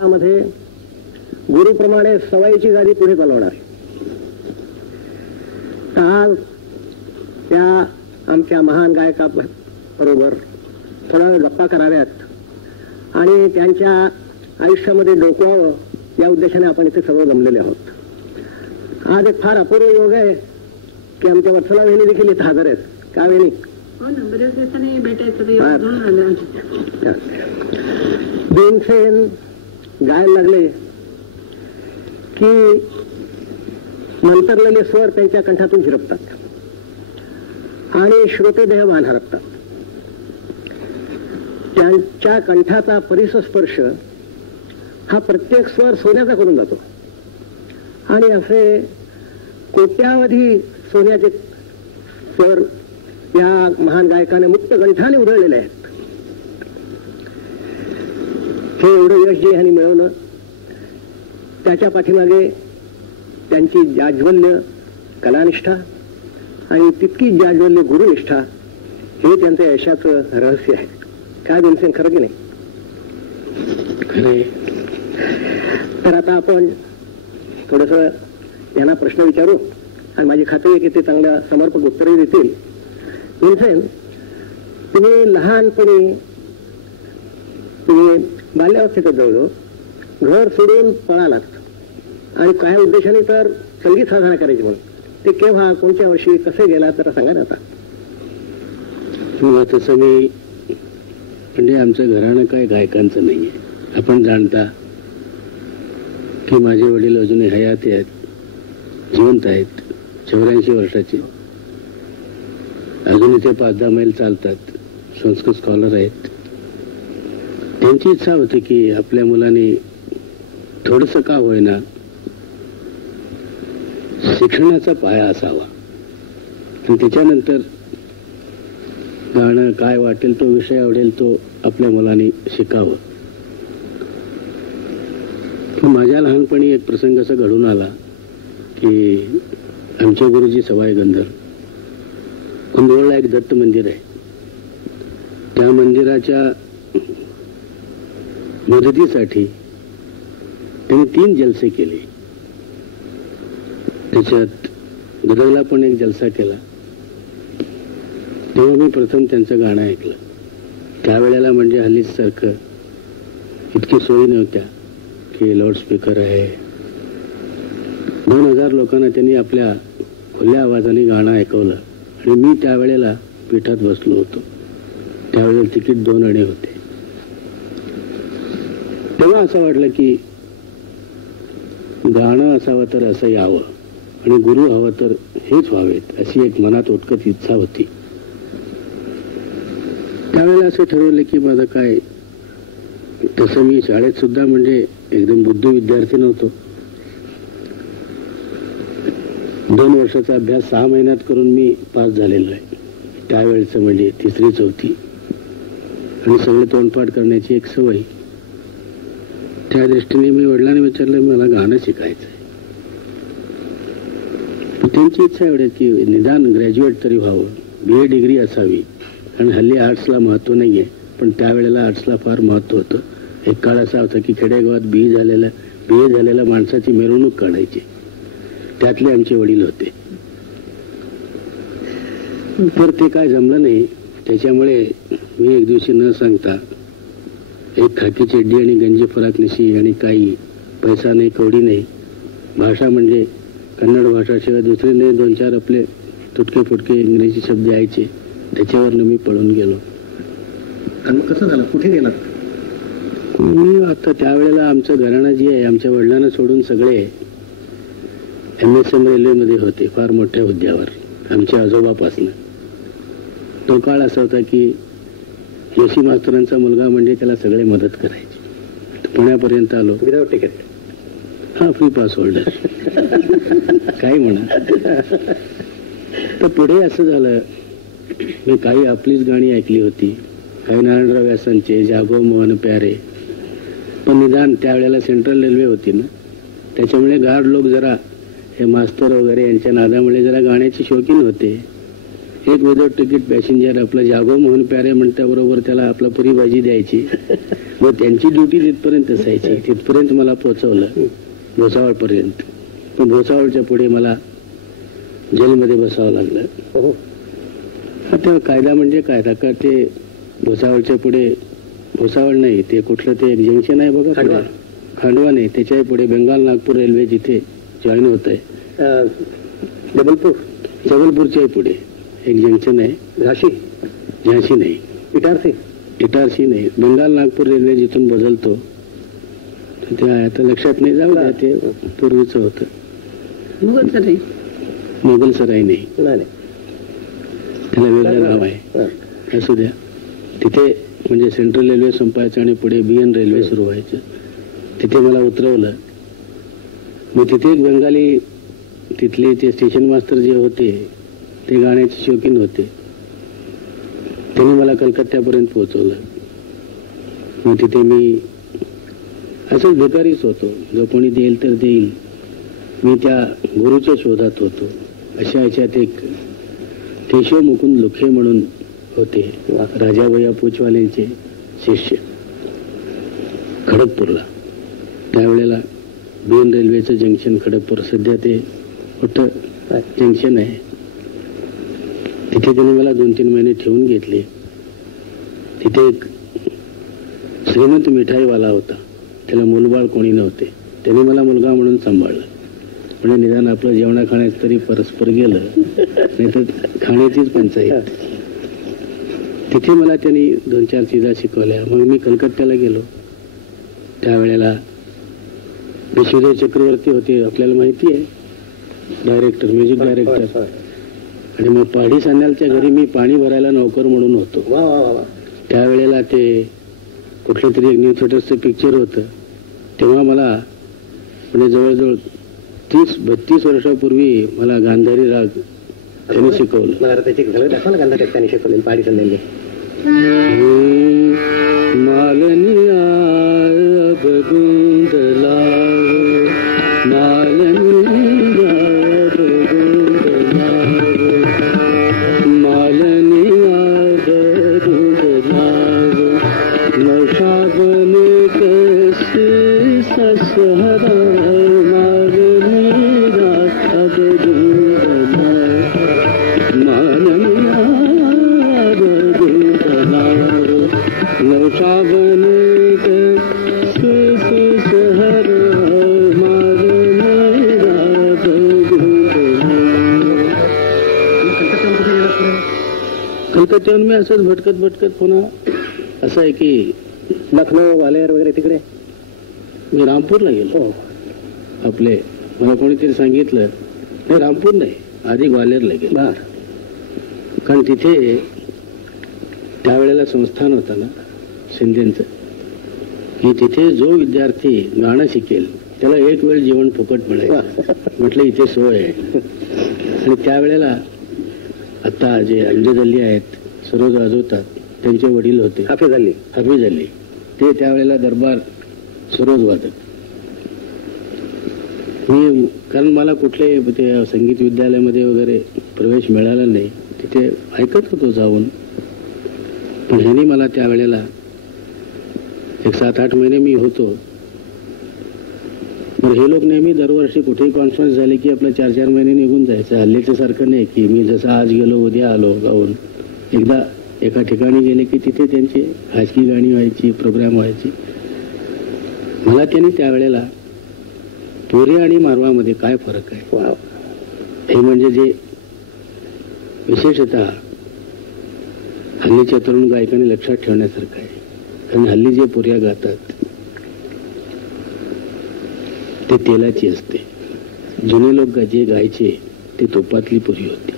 मध्ये गुरुप्रमाणे सवयीची गाडी पुढे चालवणार. आज त्या आमच्या महान गायका बरोबर थोडा वेळ गप्पा कराव्यात आणि त्यांच्या आयुष्यामध्ये डोकवावं या उद्देशाने आपण इथे सर्व जमलेले आहोत. आज एक फार अपूर्व योग आहे की आमच्या वत्सला वेणी देखील इथे हजर आहेत. का वेणी? बरेच दिवसांनी भेटायचं. भीमसेन गायला लागले की मंतरलेले स्वर त्यांच्या कंठातून झिरपतात आणि श्रोतेदेह भान हरपतात. त्यांच्या कंठाचा परिस्पर्श हा प्रत्येक स्वर सोन्याचा करून जातो आणि असे कोट्यावधी सोन्याचे स्वर या महान गायकाने मुक्त कंठाने उधळलेले आहेत. हे एवढं यश जे ह्यांनी मिळवलं त्याच्या पाठीमागे त्यांची जाज्वल्य कलानिष्ठा आणि तितकी जाज्वल्य गुरुनिष्ठा हे त्यांचं यशाचं रहस्य आहे. काय भीमसेन, खरं की नाही? खरे. तर आता आपण थोडस यांना प्रश्न विचारू आणि माझी खात्री आहे की ते चांगल्या समर्पक उत्तरही देतील. भीमसेन, तुम्ही लहानपणी बाल्यावस्थेत जवळ घर सोडून पळालात आणि काय उद्देशाने तर संगीत साधना करायची म्हणून. ते केव्हा, कोणत्या वर्षी, कसे गेला जरा सांगा ना. आता तसं मी म्हणजे आमचं घराणं काय गायकांचं नाहीये. आपण जाणता की माझे वडील अजूनही हयाती आहेत, जिवंत आहेत, 84 वर्षाचे. अजूनही ते 5-10 मैल चालतात, संस्कृत स्कॉलर आहेत. त्यांची इच्छा होती की आपल्या मुलाने थोडंसं का होईना शिक्षणाचा पाया असावा आणि त्याच्यानंतर गाणं काय वाटेल तो, विषय आवडेल तो आपल्या मुलाने शिकावं. माझ्या लहानपणी एक प्रसंग असा घडून आला की आमच्या गुरुजी सवाई गंधर कुंदवळला एक दत्त मंदिर आहे. त्या मंदिराच्या मदतीसाठी त्यांनी 3 जलसे केले. त्याच्यात गदगला पण एक जलसा केला. तेव्हा मी प्रथम त्यांचं गाणं ऐकलं. त्यावेळेला म्हणजे हल्लीच सारखं इतकी सोयी नव्हत्या की लाऊडस्पीकर आहे. 2000 लोकांना त्यांनी आपल्या खुल्या आवाजाने गाणं ऐकवलं आणि मी त्यावेळेला पीठात बसलो होतो. त्यावेळेला तिकीट 2 आणे होते. तेव्हा असं वाटलं की गाणं असावं तर असं यावं आणि गुरु हवं तर हेच व्हावेत, अशी एक मनात उत्कट इच्छा होती. त्यावेळेला असं ठरवलं की माझं काय, तसं मी शाळेत सुद्धा म्हणजे एकदम बुद्ध विद्यार्थी नव्हतो. 2 वर्षाचा अभ्यास 6 महिन्यात करून मी पास झालेलो आहे. त्यावेळेचं म्हणजे 3री-4थी आणि सगळे तोंडपाठ करण्याची एक सवय. त्या दृष्टीने मी वडिलांनी विचारलं मला गाणं शिकायचं आहे. त्यांची इच्छा एवढी की निदान ग्रॅज्युएट तरी व्हावं, BA डिग्री असावी. आणि हल्ली आर्ट्सला महत्व नाहीये, पण त्यावेळेला आर्ट्सला फार महत्व होतं. एक काळ असा होता की खेडेगावात BA झालेल्या माणसाची मिरवणूक काढायची. त्यातले आमचे वडील होते. तर ते काय जमलं नाही. त्याच्यामुळे मी एक दिवशी न सांगता एक खाकी चड्डी आणि गंजी फराक निशी आणि काही पैसा नाही, कवडी नाही. भाषा म्हणजे कन्नड भाषाशिवाय दुसरे नाही. 2-4 आपले तुटके फुटके इंग्रजी शब्द यायचे. त्याच्यावरनं मी पळून गेलो. आणि कसं झालं, कुठे गेलात? मी आता त्यावेळेला आमचं घराणं जे आहे, आमच्या वडिलांना सोडून सगळे MSM रेल्वेमध्ये होते, फार मोठ्या हुद्द्यावर, आमच्या आजोबापासनं. तो काळ असा होता की योशी मास्तरांचा मुलगा म्हणजे त्याला सगळे मदत करायचे. पुण्यापर्यंत आलो. Without ticket? हा, फ्री पास होल्डर. काही म्हणा. तर पुढे असं झालं, मी काही आपलीच गाणी ऐकली होती, काही नारायणराव व्यासांचे, जागो मोहन प्यारे. पण निदान त्यावेळेला सेंट्रल रेल्वे होती ना, त्याच्यामुळे गार्ड लोक जरा हे मास्तर वगैरे यांच्या नादामुळे जरा गाण्याचे शौकीन होते. एक विदाउट तिकीट पॅसेंजर आपला जागो मोहन प्यारे म्हणल्याबरोबर त्याला आपला पुरी भाजी द्यायची. मग त्यांची ड्युटी तिथपर्यंत असायची. तिथपर्यंत मला पोहोचवलं भोसावळपर्यंत. पण भोसावळच्या पुढे मला जेलमध्ये बसावं लागलं. आता कायदा म्हणजे कायदा का ते भोसावळच्या पुढे भोसावळ नाही ते कुठलं ते एक जंक्शन आहे बघा खांडवा नाही त्याच्या पुढे बेंगाल नागपूर रेल्वे जिथे जॉईन होत आहे जबलपूरच्या पुढे एक जंक्शन आहे. झाशी नाही इटारसी नाही बेंगाल नागपूर रेल्वे जिथून बदलतो ते आता लक्षात नाही जाऊ द्या ते पूर्वीचं होतं मुघल सराई नाही त्याला वेगळं नाव आहे असू द्या. तिथे म्हणजे सेंट्रल रेल्वे संपायचं आणि पुढे BN रेल्वे सुरू व्हायचं. तिथे मला उतरवलं. मग तिथे एक बंगाली तिथले ते स्टेशन मास्तर जे होते ते गाण्याचे शौकीन होते. त्यांनी मला कलकत्त्यापर्यंत पोहोचवलं. मग तिथे मी असंच भिकारीच होतो. जो कोणी देईल तर देईल. मी त्या गुरुच्या शोधात होतो. अशा याच्यात एक केशव मुकुंद लुखे म्हणून होते राजाभैया पोचवालेंचे शिष्य खडगपूरला. त्यावेळेला BN रेल्वेचं जंक्शन खडगपूर सध्या ते मोठं जंक्शन आहे. तिथे त्यांनी मला 2-3 महिने ठेवून घेतले. तिथे एक श्रीमंत मिठाईवाला होता. त्याला मुलबाळ कोणी नव्हते. त्याने मला मुलगा म्हणून सांभाळलं. म्हणजे निदान आपलं जेवणा खाण्याचं तरी परस्पर गेलं नाही तर खाण्याचीच पंचायत. तिथे मला त्यांनी 2-4 चीजा शिकवल्या. मग मी कलकत्त्याला गेलो. त्यावेळेला विश्वदेव चक्रवर्ती होते आपल्याला माहिती आहे डायरेक्टर म्युझिक डायरेक्टर. आणि मग पाडी सान्यालच्या घरी मी पाणी भरायला नोकर म्हणून होतो. त्यावेळेला ते कुठलं तरी एक न्यू थिएटर्सचं पिक्चर होतं. तेव्हा मला म्हणजे जवळजवळ 30-32 वर्षापूर्वी मला गांधारी राग त्यांनी शिकवलं. त्याची दाखवा ना गांधारी त्यांनी शिकवलेली पाडी संदेली मालनिया बगुंदला मालनिया बगुंदला मालनिया बगुंदला नशाबन कसे ससहरा मालनिया बगुंदला मालनिया बगुंदला नशाबन कलकत्त्याहून मी असंच भटकत पुन्हा असं आहे की लखनौ ग्वालेर वगैरे तिकडे मी रामपूरला गेलो. आपले मला कोणीतरी सांगितलं हे रामपूर नाही आधी ग्वालेरला गेलो. कारण तिथे त्यावेळेला संस्थान होता ना शिंदेचं की तिथे जो विद्यार्थी गाणं शिकेल त्याला एक वेळ जेवण फुकट मिळायचं. म्हटलं इथे सोय आहे. आणि त्यावेळेला आता जे अंजद अली आहेत सरोज वाजवतात त्यांचे वडील होते हाफिज अली ते त्यावेळेला दरबार सरोज वादक. मी कारण मला कुठले ते संगीत विद्यालयामध्ये वगैरे प्रवेश मिळाला नाही. तिथे ऐकत होतो जाऊन. पण ह्यांनी मला त्यावेळेला एक 7-8 महिने मी होतो. पण हे लोक नेहमी दरवर्षी कुठेही कॉन्फरन्स झाले की आपलं 4-4 महिने निघून जायचं. हल्लीच्या सारखं नाही की मी जसं आज गेलो उद्या आलो गाऊन. एकदा एका ठिकाणी गेले की तिथे त्यांची खाजगी गाणी व्हायची प्रोग्राम व्हायची. मला त्यांनी त्यावेळेला पोरी आणि मारवामध्ये काय फरक आहे हे म्हणजे जे विशेषतः हल्लीच्या तरुण गायकांनी लक्षात ठेवण्यासारखं आहे. कारण हल्ली जे पुऱ्या गातात ते तेलाची असते. जुने लोक जे गायचे ते तुपातली पुरी होती.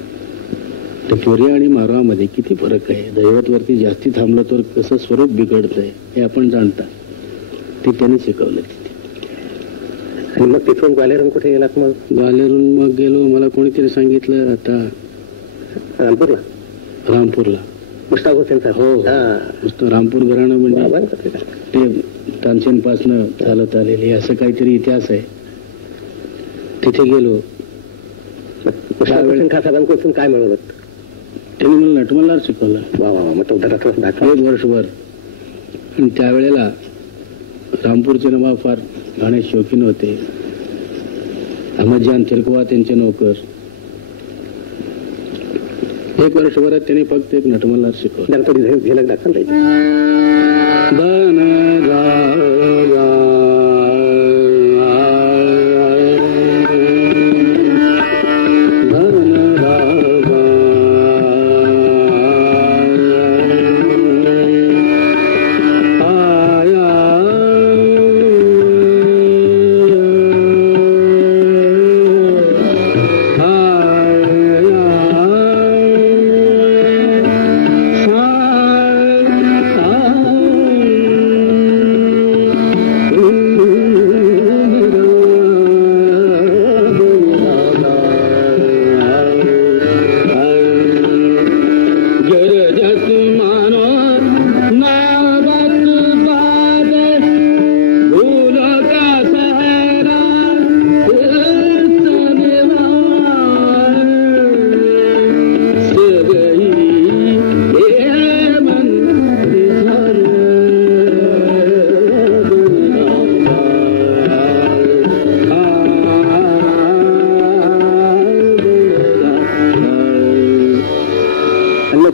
तर पोऱ्या आणि मारवामध्ये किती फरक आहे. दैवतवरती जास्ती थांबलं तर कसं स्वरूप बिघडतंय हे आपण जाणता. ते त्यांनी शिकवलं तिथे. आणि मग तिथून ग्वालेरून कुठे गेलात? मग ग्वालेरून मग गेलो. मला कोणीतरी सांगितलं आता रामपूरला मुश्ताक हुसेन हो रामपूर घराणं म्हणजे ते तानसेनपासनं चालत आलेले असं काहीतरी इतिहास आहे. तिथे गेलो. मुश्ताक हुसेन खान साहेबांकडून काय मिळवलं? त्यांनी मला नटमल्हार शिकवला. वा वा वा. मग तो दाखवा. 1 वर्षभर. आणि त्यावेळेला रामपूरचे नवाब फार गाण्याचे शौकीन होते. अहमदजान तिरकवा त्यांचे नोकर. 1 वर्षभरात त्यांनी फक्त एक नटमल्हार शिकवला. थोडी झलक दाखवा.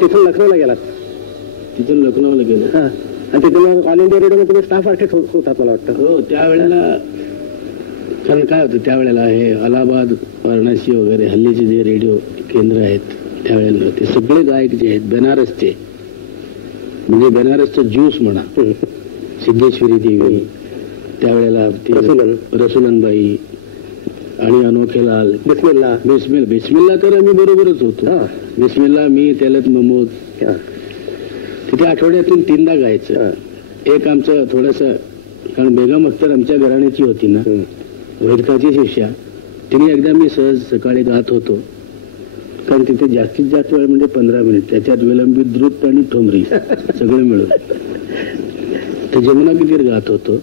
तिथून लखनौला गेलात. तिथून लखनौला गेलो. आणि तिथून ऑल इंडिया रेडिओ तुम्ही स्टाफ आर्टिस्ट होतात मला वाटतं. हो त्यावेळेला. कारण काय होतं त्यावेळेला हे अलाहाबाद वाराणसी वगैरे हल्लीचे जे रेडिओ केंद्र आहेत त्यावेळेला होते. सगळे गायक जे आहेत बनारसचे, म्हणजे बनारसचं ज्यूस म्हणा, सिद्धेश्वरी देवी, त्यावेळेला रसुलनबाई आणि अनोखेलाल, बिस्मिल्ला तर आम्ही बरोबरच होतो. बिस्मिल्ला, मी, तेलत महमूद. तिथे आठवड्यातून 3दा गायचं. एक आमचं थोडस, कारण बेगम अख्तर आमच्या घराण्याची होती ना, वैदकाची शिष्या. तिने एकदा मी सहज सकाळी गात होतो. कारण तिथे जास्तीत जास्त वेळ म्हणजे 15 मिनिट, त्याच्यात विलंबित, द्रुत आणि ठोमरी सगळं मिळून. तर जमुना कितीर गात होतो.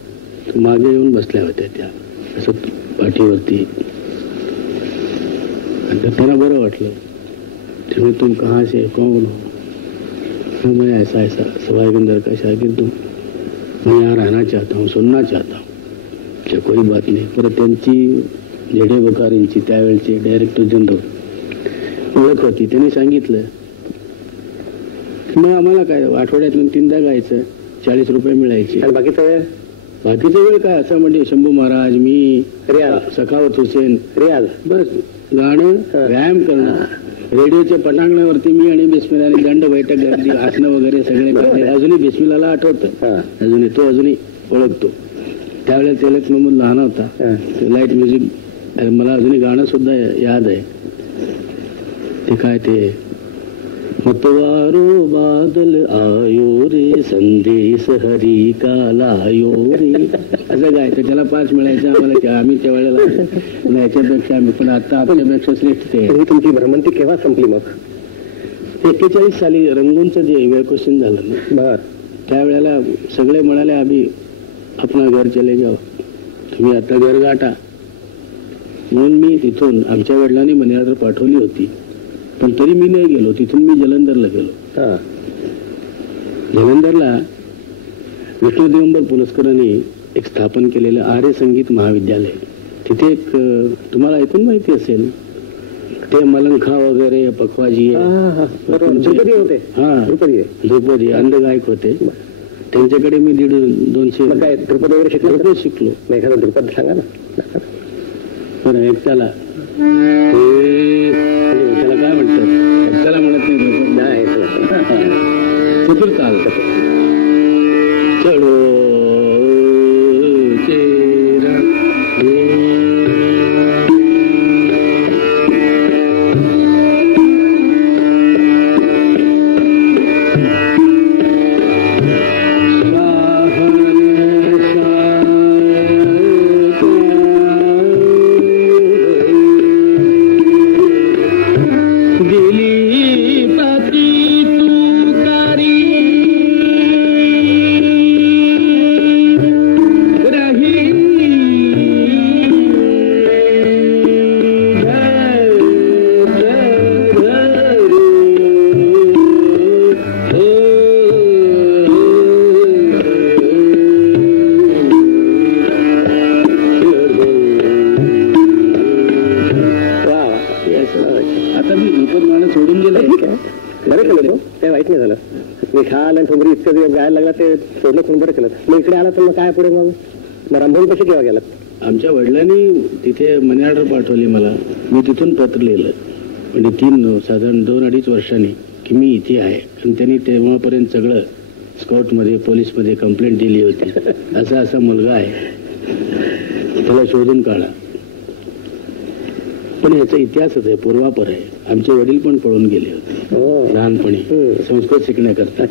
मागे येऊन बसल्या होत्या त्या असं पाठीवरती. आणि त्यांना बरं वाटलं. तुम्ही तुम कहाँ से, कौन हो? मैं ऐसा ऐसा सवाईगंदर का शागिर्द हूँ, मैं यहाँ रहना चाहता हूँ, सुनना चाहता हूँ. अच्छा कोई बात नाही. परत त्यांची जेडे बकारींची त्यावेळची डायरेक्टर जनरल ओळख होती. त्यांनी सांगितलं मग आम्हाला काय आठवड्यातून 3दा गायचं, 40 रुपये मिळायचे. आणि बाकीचा वेळ काय असं म्हणजे शंभू महाराज, मी, सखावत हुसेन, रियाज, बस गाणं, व्यायाम करणं. रेडिओच्या पटांगणावरती मी आणि बिस्मिल्लाने दंड बैठक गर्दी, आसनं वगैरे सगळे. अजूनही बिस्मिल्लाला आठवतं, अजूनही तो अजूनही ओळखतो. त्यावेळेला तेलत महमूद लहान होता. लाईट म्युझिक मला अजूनही गाणं सुद्धा याद आहे. ते काय ते मतवारो बादल आयो रे, संदेश हरी का लायो रे, असं गायचं. त्याला 5 मिळायचं आम्हाला. आम्ही त्यावेळेला याच्यापेक्षा आम्ही, पण आता आपल्यापेक्षा श्रेष्ठ ते. तुमची भ्रमंती केव्हा संपली मग? 41 साली रंगूनचं जे इव्हॅक्युएशन झालं ना, त्यावेळेला सगळे म्हणाले आम्ही आपला घर चले जाओ, तुम्ही आता घर गाठा. म्हणून मी तिथून, आमच्या वडिलांनी मनिरात्र पाठवली होती, पण तरी मी नाही गेलो. तिथून मी जलंधरला गेलो. जलंधरला विष्णू दिगंबर पुलस्करांनी एक स्थापन केलेलं आर्य संगीत महाविद्यालय. तिथे एक तुम्हाला ऐकून माहिती असेल, ते मलंखा वगैरे पखवाजी होते. ध्रुपदी अंधगायक होते. त्यांच्याकडे मी 150-200 काय ध्रुपद वगैरे शिकलो. एखादा ध्रुपद सांगा ना. पण एकट्याला त्याला काय म्हणतात, त्याला म्हणत नाही चतुर्ताल. चढो चेरा रही खाल आणि ठोंबरी इतकं दिवस गायला लागला ते सोडलं कोण बरं केलं. मग इकडे आला तर मग काय पुढे मग रामभाऊ कसे केव्हा गेला? आमच्या वडिलांनी तिथे मनी ऑर्डर पाठवली मला. मी तिथून पत्र लिहिलं म्हणजे साधारण 2-2.5 वर्षांनी की मी इथे आहे. आणि त्यांनी तेव्हापर्यंत सगळं स्काउटमध्ये पोलीसमध्ये कंप्लेंट दिली होती. असा असा मुलगा आहे, त्याला शोधून काढा. पण याचा इतिहासच आहे, पूर्वापर आहे. आमचे वडील पण पळून गेले होते लहानपणी संस्कृत शिकण्याकरता.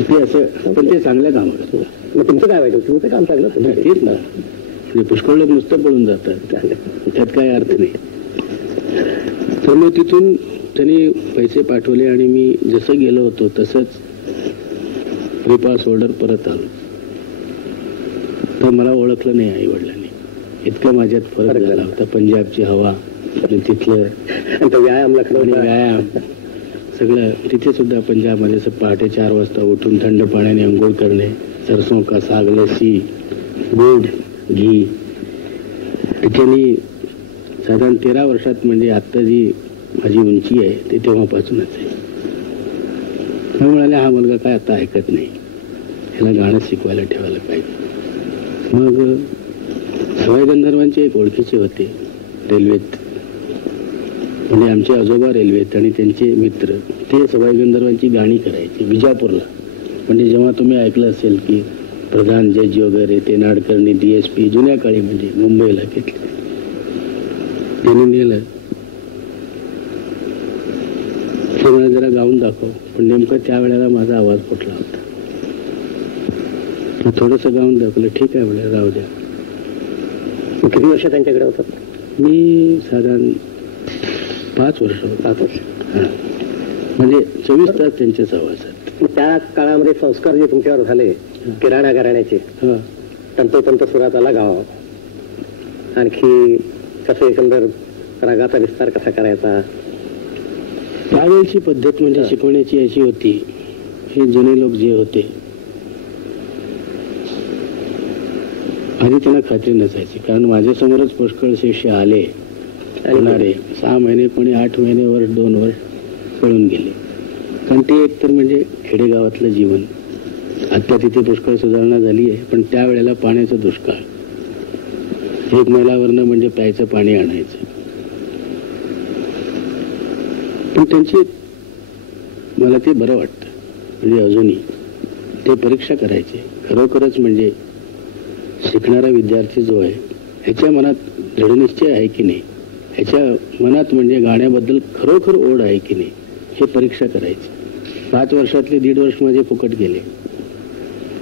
ते असं पण ते चांगल्या काम करतात. मग तुमचं काय वाईट? तुमचं काम चांगलं तेच ना. म्हणजे पुष्कळ लोक नुसतं पळून जातात, त्यात काही अर्थ नाही. तर मग तिथून त्यांनी पैसे पाठवले आणि मी जसं गेलो होतो तसंच प्रीपास होल्डर परत आलो. तर मला ओळखलं नाही आई वडिलांनी. इतका माझ्यात फरक झाला होता. पंजाबची हवा आणि तिथलं व्यायाम व्यायाम सगळं. तिथे सुद्धा पंजाबमध्ये असं पहाटे 4 वाजता उठून थंड पाण्याने अंघोळ करणे, सरसों का साग, लस्सी, दूध, घी. तिथे मी साधारण 13 वर्षात म्हणजे आत्ता जी माझी उंची आहे ते तेव्हापासूनच आहे. ते म्हणाले हा मुलगा काय आता ऐकत नाही, ह्याला गाणं शिकवायला ठेवायला पाहिजे. मग सवाई गंधर्वांचे एक ओळखीचे होते रेल्वेत, म्हणजे आमचे आजोबा रेल्वेत आणि त्यांचे मित्र ते सवाई गंधर्वांची गाणी करायचे विजापूरला. म्हणजे जेव्हा तुम्ही ऐकलं असेल की प्रधान जज वगैरे ते नाडकर्णी DSP जुन्या काळी म्हणजे मुंबईला घेतले, त्यांनी नेलं. ते मला जरा गाऊन दाखव. पण नेमकं त्यावेळेला माझा आवाज फुटला होता. थोडंसं गाऊन दाखवलं. ठीक आहे म्हणजे राहू द्या. किती वर्ष त्यांच्याकडे होतात? मी साधारण 5 वर्ष. 5 वर्ष. म्हणजे 24 तास त्यांच्या सहवासात. त्या काळामध्ये संस्कार जे तुमच्यावर झाले किराणा घराण्याचे, तंतोतंत सुरात आला गाव. आणखी कसं एकंदर रागाचा विस्तार कसा करायचा, त्यावेळेची पद्धत म्हणजे शिकवण्याची अशी होती. हे जुने लोक जे होते आधी त्यांना खात्री नसायची, कारण माझ्यासमोरच पुष्कळ शिष्य आले येणारे. 6 महिने, कोणी 8 महिने, वर्ष, 2 वर्ष पळून गेले. कारण ते एकतर म्हणजे खेडेगावातलं जीवन. आता तिथे पुष्कळ सुधारणा झाली आहे, पण त्यावेळेला पाण्याचा दुष्काळ. 1 मैलावरनं म्हणजे प्यायचं पाणी आणायचं. पण त्यांची मला ते बरं वाटतं. म्हणजे अजूनही ते परीक्षा करायचे खरोखरच. म्हणजे शिकणारा विद्यार्थी जो आहे ह्याच्या मनात दृढनिश्चय आहे की नाही, ह्याच्या मनात म्हणजे गाण्याबद्दल खरोखर ओढ आहे की नाही, हे परीक्षा करायची. 5 वर्षातले 1.5 वर्ष माझे फुकट गेले.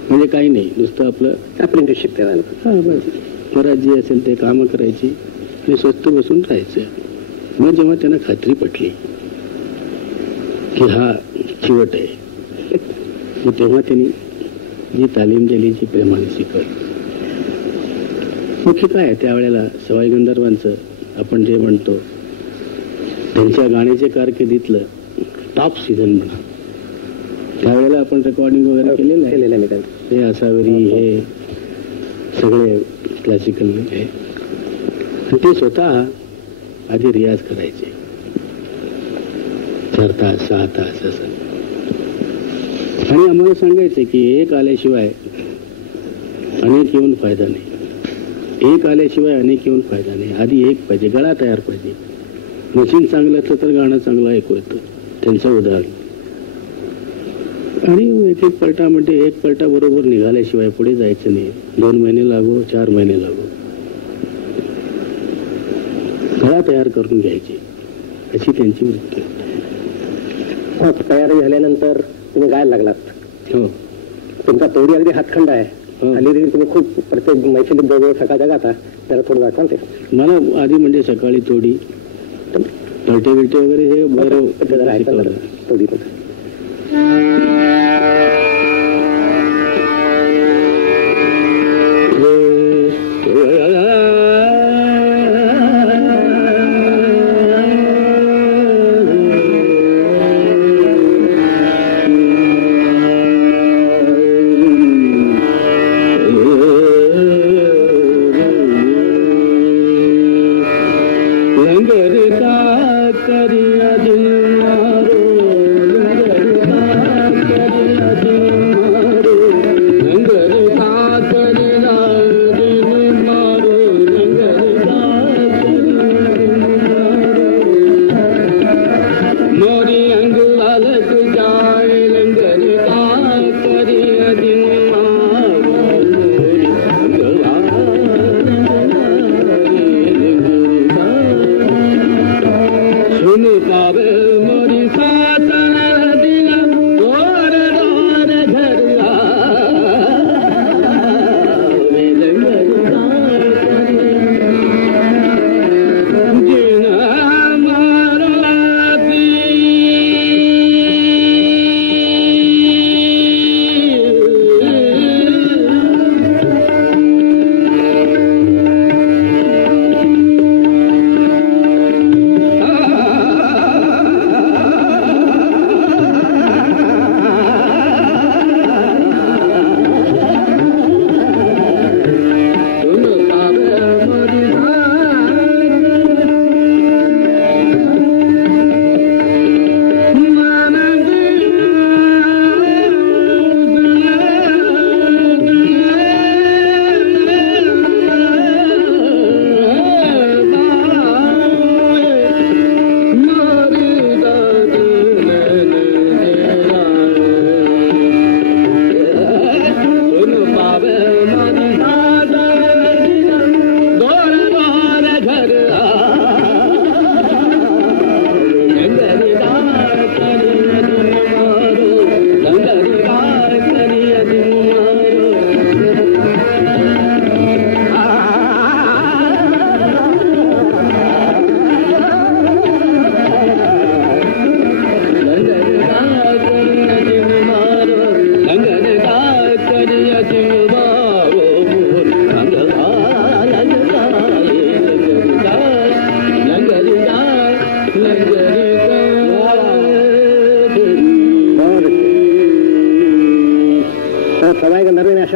म्हणजे काही नाही, नुसतं आपलं अप्रेंटिसशिप करायला. घरात जे असेल ते कामं करायची आणि स्वस्त बसून राहायचं. मग जेव्हा त्यांना खात्री पटली की हा चिवट आहे, मग तेव्हा त्यांनी जी तालीम दिली, जी प्रेमाने शिकवली. मुख्य काय आहे त्यावेळेला सवाई गंधर्वांचं आपण जे म्हणतो त्यांच्या गाण्याच्या कारकिर्दीतलं टॉप सीझन म्हणा. त्यावेळेला आपण रेकॉर्डिंग वगैरे केलेलं आहे. हे आसावरी, हे सगळे क्लासिकल आहे. ते स्वतः आधी रियाज करायचे 4 तास 6 तास असं. आणि आम्हाला सांगायचं की एक आल्याशिवाय अनेक येऊन फायदा नाही. एक आल्याशिवाय अनेक येऊन फायदा नाही. आधी एक पाहिजे, गळा तयार पाहिजे. मशीन चांगलं असलं तर गाणं चांगलं ऐकू येतं. त्यांचं उदाहरण. आणि एक पलटामध्ये एक पलटा बरोबर निघाल्याशिवाय पुढे जायचं नाही. 2 महिने लागो, 4 महिने लागो, गळा तयार करून घ्यायची, अशी त्यांची वृत्ती. तयारी झाल्यानंतर तुम्ही गायला लागलात. हो, तुमचा तोडी अगदी हातखंड आहे. हल्ली तुम्ही खूप प्रत्येक मैथिलीत जवळ सकाळच्या गाता. त्याला थोडं दाखवा ते. मला आधी म्हणजे सकाळी तोडी, पलटे बिलटे वगैरे हे बरं तोडी. लंगर का करिया दिल मारो, लंगर का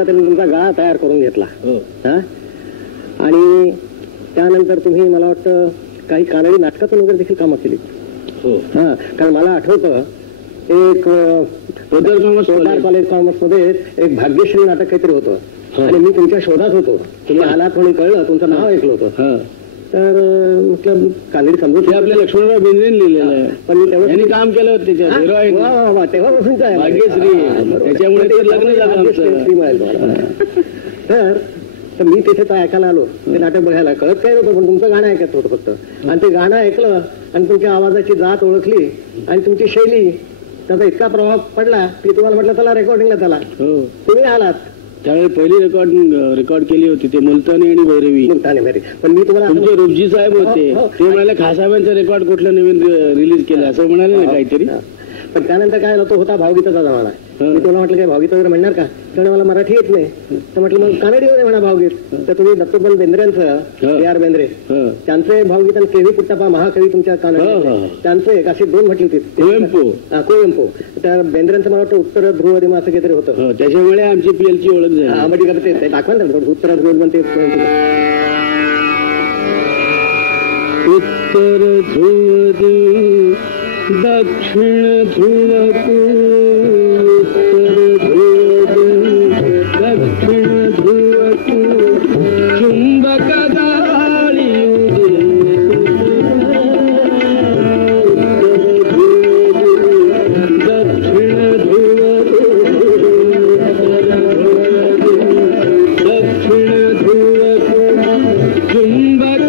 त्यांनी तुमचा गाळा तयार करून घेतला. हो. हा आणि त्यानंतर तुम्ही मला वाटतं काही कानडी नाटकातून वगैरे देखील कामं केली. हो. हा कारण मला आठवतं एक कॉलेज कॉमर्स मध्ये एक भाग्यश्री नाटक काहीतरी होतं आणि मी तुमच्या शोधात होतो. तुम्ही आलात म्हणून कळलं, तुमचं नाव ऐकलं होतं. तर म्हटलं कानडी समजून आपल्या लक्ष्मणराव बेंद्रेने लिहिलेलं आहे, पण मी तेव्हा काम केलं होतं त्याच्यात. तेव्हापासून काय भाग्यश्री, त्याच्यामुळे ते लग्न झालं आमचं. तर मी तिथे तर ऐकायला आलो, ते नाटक बघायला. कळत काय नव्हतं, पण तुमचं गाणं ऐकत होतं फक्त. आणि ते गाणं ऐकलं आणि तुमच्या आवाजाची जात ओळखली आणि तुमची शैली, त्याचा इतका प्रभाव पडला की तुम्हाला म्हटलं चला रेकॉर्डिंगला चला. तुम्ही आलात. त्यावेळी पहिली रेकॉर्ड केली होती ते मुलतानी आणि भैरवी. पण मी तुम्हाला तुमचे रुपजी साहेब होते, ते म्हणाले खासाहेबांचा रेकॉर्ड कुठलं नवीन रिलीज केलं असं म्हणाले ना काहीतरी. पण त्यानंतर काय तो होता भावगीताचा जमाना. मी तुला म्हटलं काय भावगीत वगैरे म्हणणार का, कारण मला मराठी येत नाही. तर म्हटलं मग कानडीमध्ये म्हणा भावगीत. तर तुम्ही दत्तोपंत बेंद्रेंचं, B.R. बेंद्रे त्यांचे भावगीत आणि केव्ही कुट्टापा महाकवी तुमच्या कानडी, त्यांचे एक अशी 2 म्हटली होती. कुवेंपू. त्या बेंद्रेंचं मला वाटतं उत्तर ध्रुवदिमा असं काहीतरी होतं. त्याच्यामुळे आमची PL ची ओळख झाली. म्हणजे ते दाखवा ना उत्तर ध्रुवदिमा. ते उत्तर ध्रुव दक्षिण ध्रुव, उत्तर ध्रुव दक्षिण ध्रुव, चुंबक गाळी दक्षिण ध्रुव, दक्षिण ध्रुव, चुंबक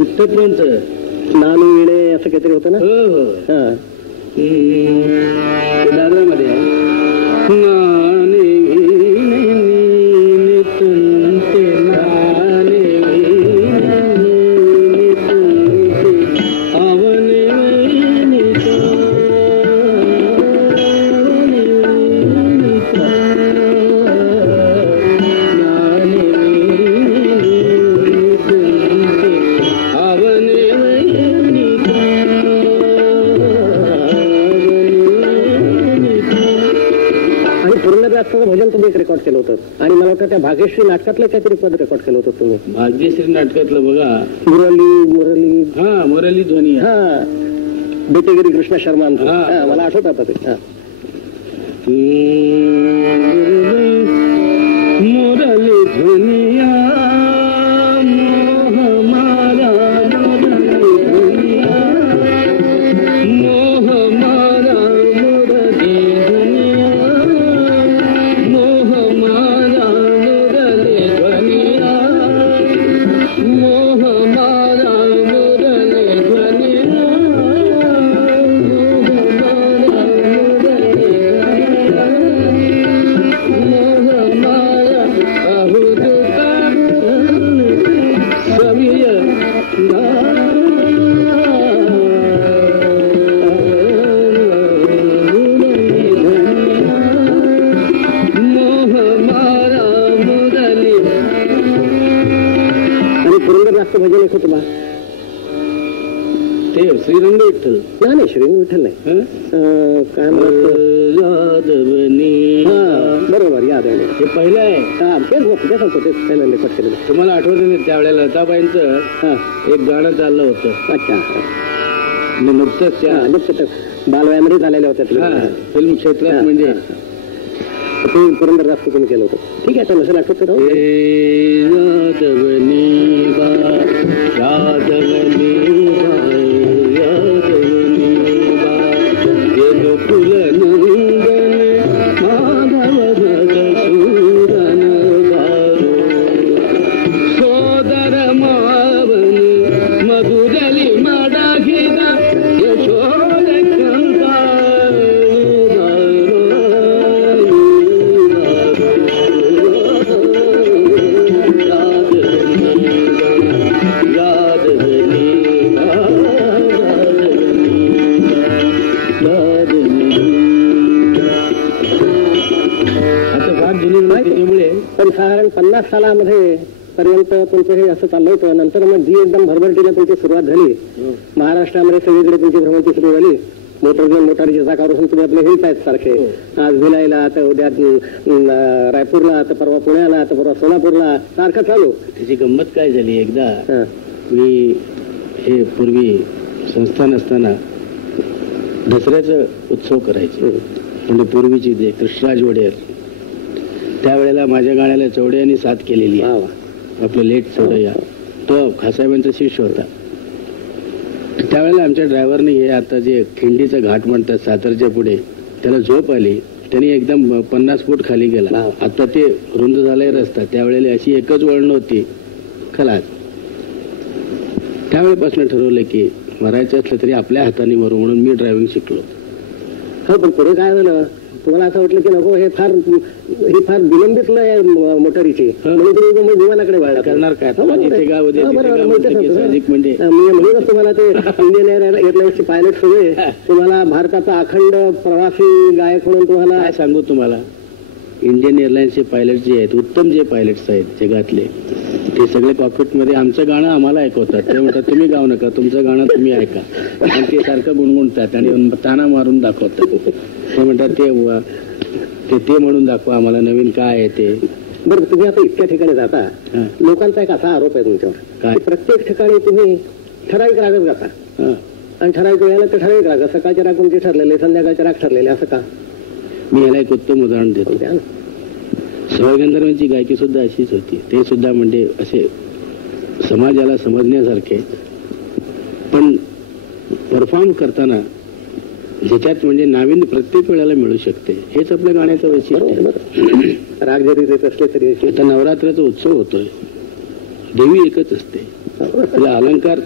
उत्तरपर्यंत नाणी विणे असं काहीतरी होतं ना. दादरामध्ये नाणे विणे तुमचे, नाणे विणे तुमचे, आवने भजन तुम्ही एक रेकॉर्ड केलं होतं. आणि मला वाटतं त्या भाग्यश्री नाटकातलं काहीतरी पद रेकॉर्ड केलं होतं तुम्ही. भाग्यश्री नाटकातलं बघा, मुरली मुरली ध्वनी. बेटेगिरी कृष्ण शर्मा मला आठवत आता ते. मुरली ध्वनिया मोह मारा, मोह मारा मुरली ध्वनिया, मोह मारा मुरली ध्वनिया, मोह मारा मुरली ध्वनिया, मोह मारा मुरली, मोह मारा अहुदुका सविय भजन एक होतं बा, ते श्रीरंग विठ्ठल. नाही श्रीरंग विठ्ठल नाही, काय यादवनी. बरोबर याद आहे. हे पहिलं आहे. तेच सांगतो ते पहिल्यांदा रेकॉर्ड केलेलं. तुम्हाला आठवतं नाही त्यावेळेला लताबाईंचं एक गाणं चाललं होतं. अच्छा. नुकतंच नुकतंच बालवयामध्ये झालेल्या होत्या फिल्म क्षेत्रात. म्हणजे ते पुरंदरदास तुम्ही केलं होतं. ठीक आहे, तर नसेल आठवत यादवनी बा, यादवनी बा, यादवनी बा, ये फुल नंदन माधव मधुसूदन गारो, सोदर मावन मधुरली मडाघिदा यशोद कंदा पण साधारण 50 सालामध्ये पर्यंत तुमचं हे असं चाललं होतं. नंतर मग जी एकदम भरभरटीला तुमची सुरुवात झाली, महाराष्ट्रामध्ये सगळीकडे तुमची भ्रमंती सुरू झाली. मोटारीच्या चाकावरून तुम्ही आपले हिंडत आहेत सारखे. आज भिलाईला, तर उद्या रायपूरला, तर परवा पुण्याला, तर परवा सोलापूरला, सारखं चालू. त्याची गंमत काय झाली, एकदा मी हे पूर्वी संस्थान असताना दसऱ्याचा उत्सव करायचे. म्हणजे पूर्वीची जे कृष्णराज वडेर, त्यावेळेला माझ्या गाण्याला चौड्यांनी साथ केलेली आहे. आपलं लेट चौडया, तो खासाहेबांचा शिष्य होता. त्यावेळेला आमच्या ड्रायव्हरने हे आता जे खिंडीचा घाट म्हणतात सातारच्या पुढे, त्याला झोप आली. त्यांनी एकदम 50 फूट खाली गेला. आता ते रुंद झालाय रस्ता, त्यावेळेला अशी एकच वळण होती, खलास. त्यावेळेपासून ठरवलं की मरायचं असलं तरी आपल्या हाताने मरू, म्हणून मी ड्रायव्हिंग शिकलो. हो, पण पुढे काय झालं, तुम्हाला असं वाटलं की नको, हे फार विलंबित आहे मोटारीची, म्हणून तुम्ही विमानाकडे वळला. करणार काय, म्हणूनच तुम्हाला ते इंडियन एअरलाइन्सचे पायलट सगळे तुम्हाला भारताचा अखंड प्रवासी गायक म्हणून तुम्हाला काय सांगू तुम्हाला. इंडियन एअरलाइन्सचे पायलट जे आहेत, उत्तम जे पायलट्स आहेत जगातले, ते सगळे पॉकेटमध्ये आमचं गाणं आम्हाला ऐकवतात. ते म्हणतात तुम्ही गाऊ नका, तुमचं गाणं तुम्ही ऐका. आणि ते सारखं गुणगुणतात आणि ताना मारून दाखवतात. ते म्हणतात ते म्हणून दाखवा आम्हाला नवीन काय आहे ते. बरं, तुम्ही आता इतक्या ठिकाणी जाता, लोकांचा एक असा आरोप आहे तुमच्यावर काय, प्रत्येक ठिकाणी तुम्ही ठराविक रागच गाता आणि ठराविक वेळेला ते ठराविक राग, सकाळचे राग तुमचे ठरलेले, संध्याकाळचे राग ठरलेले, असं का? मी याला एक उत्तम उदाहरण देतो. सवाई गंधर्वांची गायकी सुद्धा अशीच होती. ते सुद्धा म्हणजे असे समाजाला समजण्यासारखे, पण परफॉर्म करताना ज्याच्यात म्हणजे नाविन्य प्रत्येक वेळेला मिळू शकते, हेच आपल्या गाण्याचं वैशिष्ट्य. राग जरी देत असले तरी. आता नवरात्राचा उत्सव होतोय, देवी एकच असते, तिला अलंकार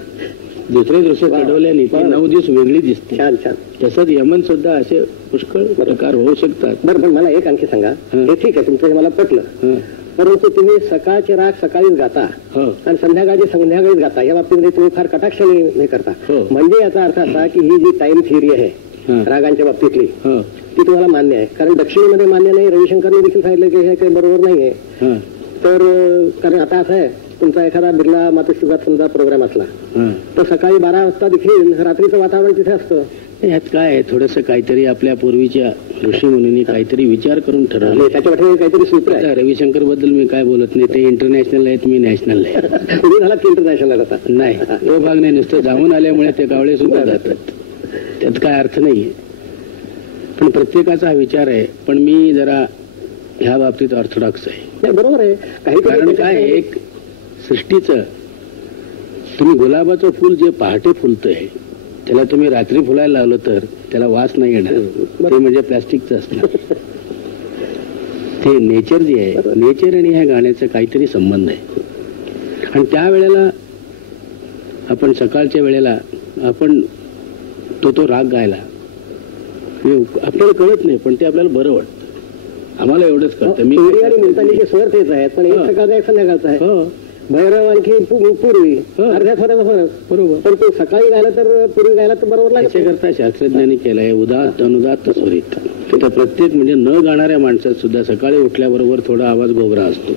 दुसरे दृश्य चढवल्याने ती 9 दिवस वेगळी दिसते. छान छान. तसंच यमन सुद्धा असे पुष्कळ प्रकार होऊ शकतात. बरं, पण मला एक आणखी सांगा. हे ठीक आहे, तुमचं हे मला पटलं, परंतु तुम्ही सकाळचे राग सकाळीच गाता आणि संध्याकाळचे संध्याकाळीच गाता, या बाबतीमध्ये तुम्ही फार कटाक्षाने हे करता. म्हणजे याचा अर्थ असा की ही जी टाइम थिअरी आहे रागांच्या बाबतीतली, ती तुम्हाला मान्य आहे. कारण दक्षिणेमध्ये मान्य नाही. रविशंकरने देखील सांगितलं की हे काही बरोबर नाहीये. तर कारण आता असं आहे, तुमचा एखादा बिर्ला मातोश्रीचा समजा प्रोग्राम असला तर सकाळी 12 वाजता देखील रात्रीचं वातावरण तिथे असतं. ह्यात काय आहे, थोडंसं काहीतरी आपल्या पूर्वीच्या ऋषीमुनींनी काहीतरी विचार करून ठरवलं. त्याच्या पाठीमागे काहीतरी सूत्र आहे. रविशंकर बद्दल मी काय बोलत नाही, ते इंटरनॅशनल आहेत, मी नॅशनल आहे. तुम्ही झाला की इंटरनॅशनल आता नाही, तो भाग नाही. नुसतं जाऊन आल्यामुळे ते कावळे सुद्धा जातात, त्यात काय अर्थ नाहीये. पण प्रत्येकाचा हा विचार आहे. पण मी जरा ह्या बाबतीत ऑर्थोडॉक्स आहे. बरोबर आहे. काही कारण काय, एक सृष्टीचं, तुम्ही गुलाबाचं फुल जे पहाटे फुलतंय त्याला तुम्ही रात्री फुलायला लावलं तर त्याला वास नाही येणार, ते म्हणजे प्लास्टिकचं असणार. ते नेचर जे आहे, नेचर आणि ह्या गाण्याचा काहीतरी संबंध आहे. आणि त्यावेळेला आपण सकाळच्या वेळेला आपण तो राग गायला आपल्याला कळत नाही, पण ते आपल्याला बरं वाटतं. आम्हाला एवढंच कळतं. मी मुलतानीचे स्वर तेच आहेत, पण एक सकाळचा एक संध्याकाळचा आहे. भैरव आणखी पूर्वी अर्ध्या थोड्याचा फरक. बरोबर. पण तो सकाळी गायला तर पूर्वी गायला तर बरोबर लागेल. त्याच्याकरता शास्त्रज्ञांनी केलंय उदात्त अनुदात्त स्वरित. तर प्रत्येक म्हणजे न गाणाऱ्या माणसात सुद्धा सकाळी उठल्याबरोबर थोडा आवाज घोगरा असतो,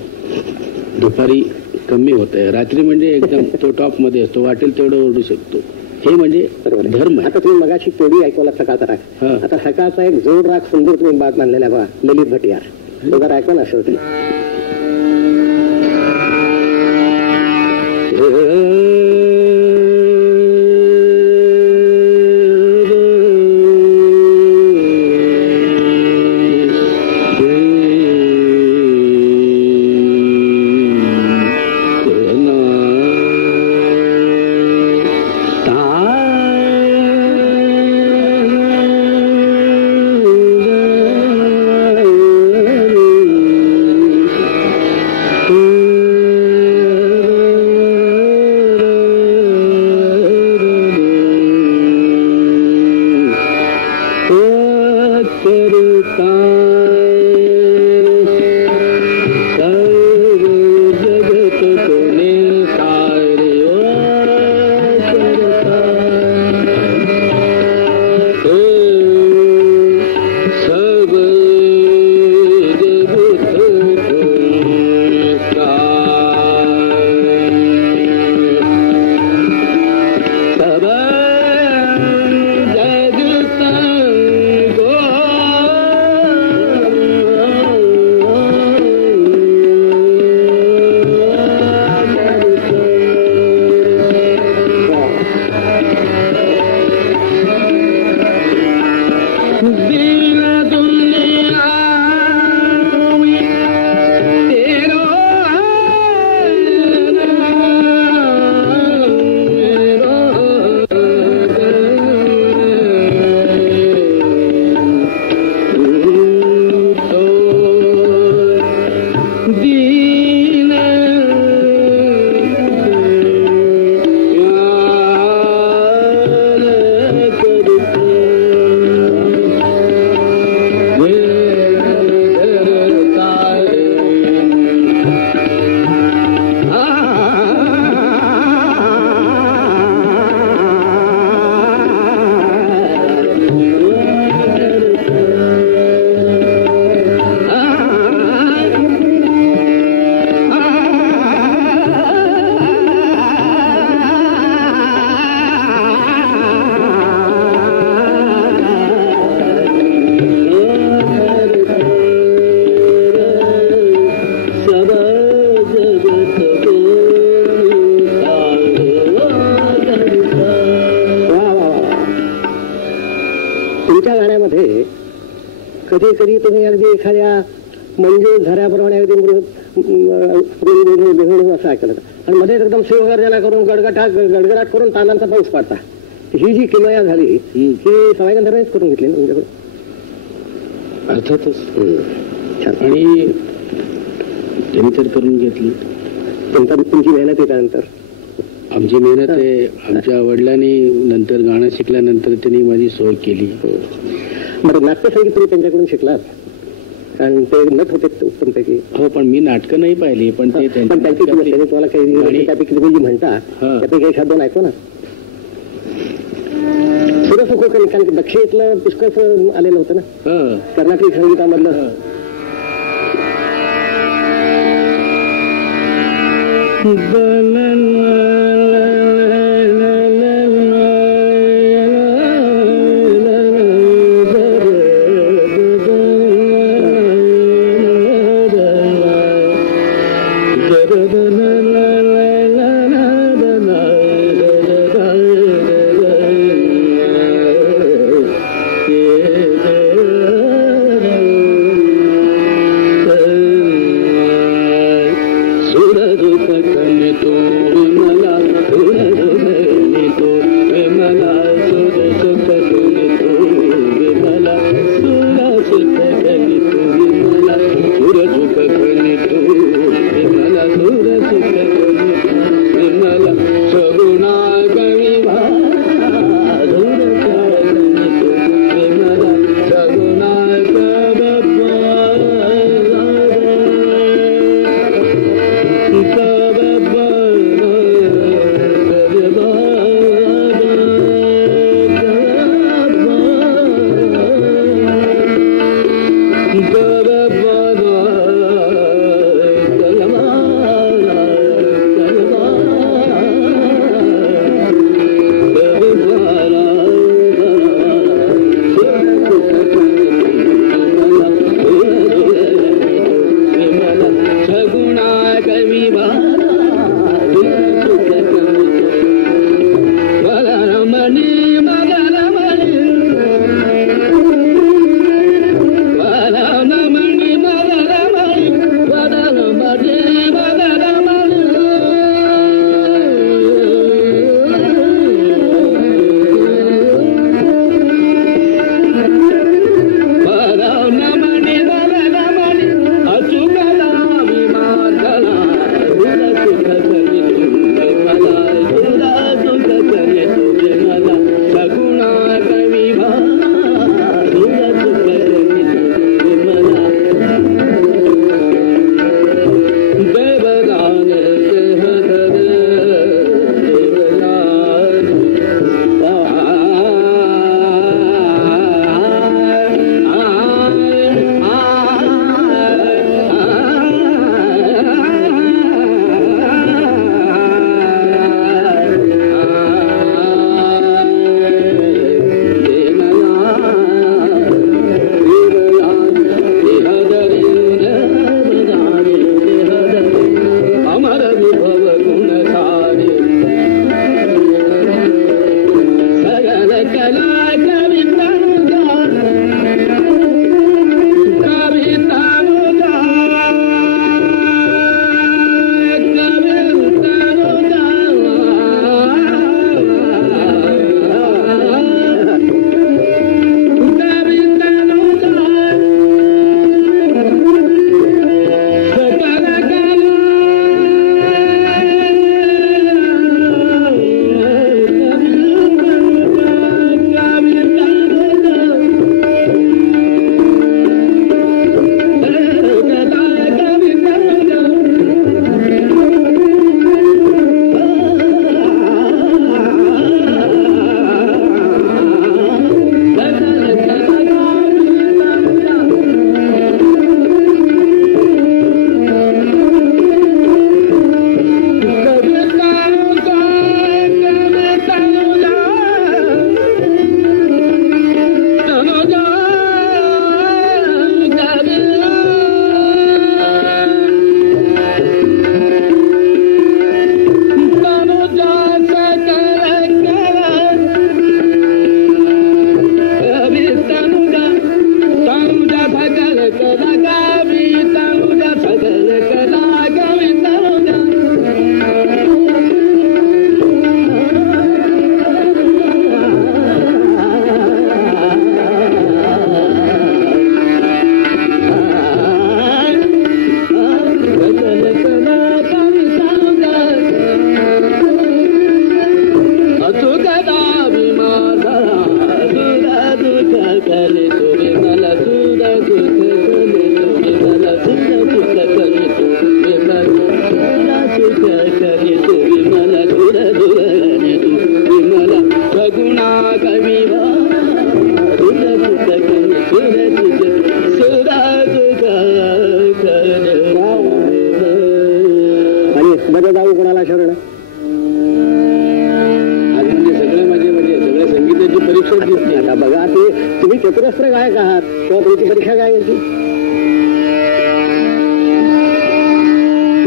दुपारी कमी होत आहे, रात्री म्हणजे एकदम तो टॉप मध्ये असतो, वाटेल तेवढं ओरडू शकतो. हे म्हणजे धर्म आहे. आता तुम्ही मगाशी टोळी ऐकवला सकाळचा राग. आता सकाळचा एक जोड राग सुंदर तुम्ही बात मानलेला बघा, ललित भटियार, तो जर ऐकून असेल कधी तुम्ही अगदी एखाद्या मंजूर झऱ्याप्रमाणे अगदी बिघडून असं ऐकलं आणि मध्ये एकदम शिवगर्जना करून गडगडाट करून तानांचा पाऊस पडता. ही जी किमया झाली ही सवाईनंतरच करून घेतली ना तुमच्याकडे. अर्थातच आणि त्यांनी तर करून घेतली. तुमची मेहनत आहे त्यानंतर आमची मेहनत आहे. आमच्या वडिलांनी नंतर गाणं शिकल्यानंतर त्यांनी माझी सोय केली. बरं नाट्यसंगीत तुम्ही त्यांच्याकडून शिकलात कारण ते नट होते उत्तमपैकी. हो पण मी नाटकं नाही पाहिली पण ते त्यांची तुम्हाला काही त्यापैकी तुम्ही जी म्हणता त्यापैकी एक दोन ऐकू ना. सुरसुख कारण दक्षिणेतलं पुष्कळ आलेलं होतं ना कर्नाटकी संगीतामधलं. Mani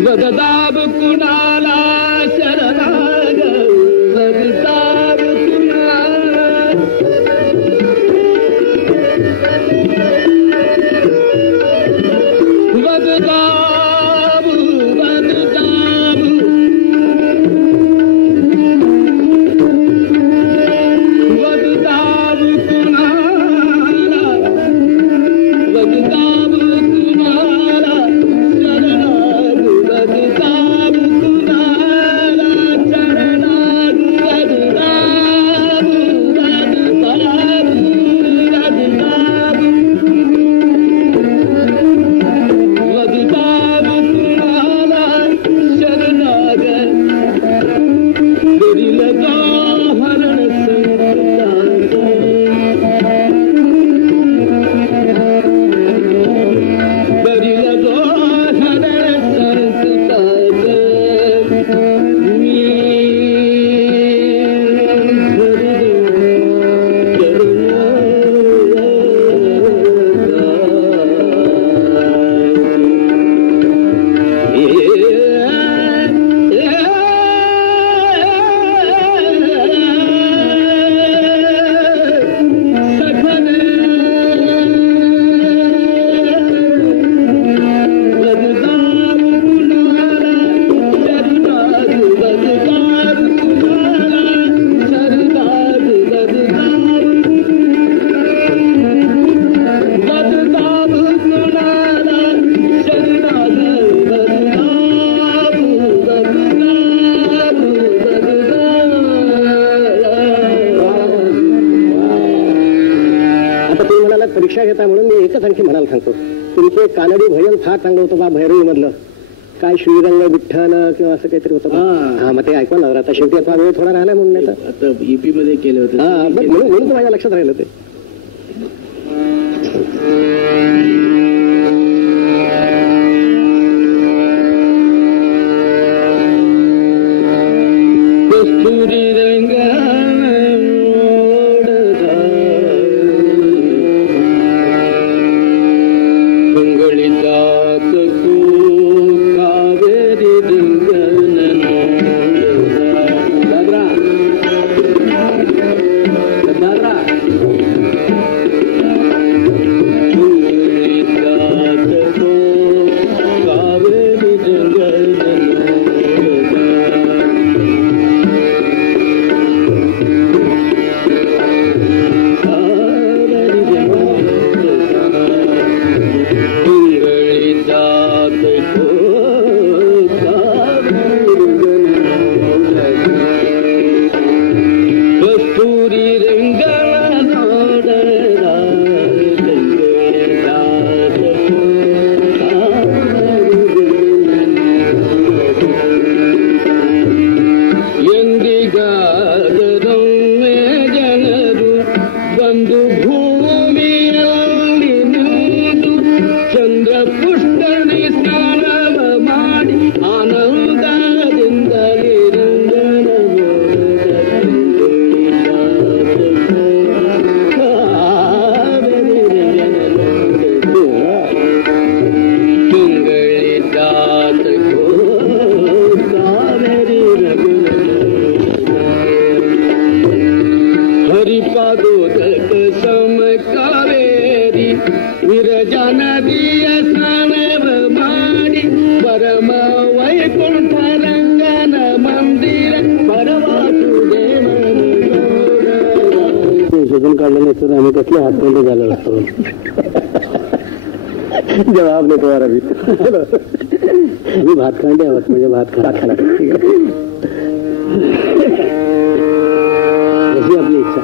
वददाब कुणाला शरणाग वददाब कुणाला वददाब वददाब वददाब कुणाला वददाब कुणाला शरणाग वददाब कुणाला शरणाग वददाब वददाब वददाब वददाब कुणाला शरणाग गरी लगा हरण संकटात गरी लगा हरण संकटात मी परीक्षा घेता म्हणून मी एकच आणखी म्हणायला सांगतो, तुमचे कानडी भजन फार चांगलं होतं बा. भैरवी मधलं काय श्रीरंग विठ्ठल किंवा असं काहीतरी होतं बा. हा मग ते ऐकून ना आता शेवटी आता वेळ थोडा राहिला म्हणून आता ईपी मध्ये केलं होतं. हा म्हणून माझ्या लक्षात राहिलं ते. कस्तुरी रंग आम्ही कसले हातखंडे झालो असतो. जवाब देतो अभी आम्ही भातखंडे आहोत म्हणजे भात खाला कशी आपली इच्छा.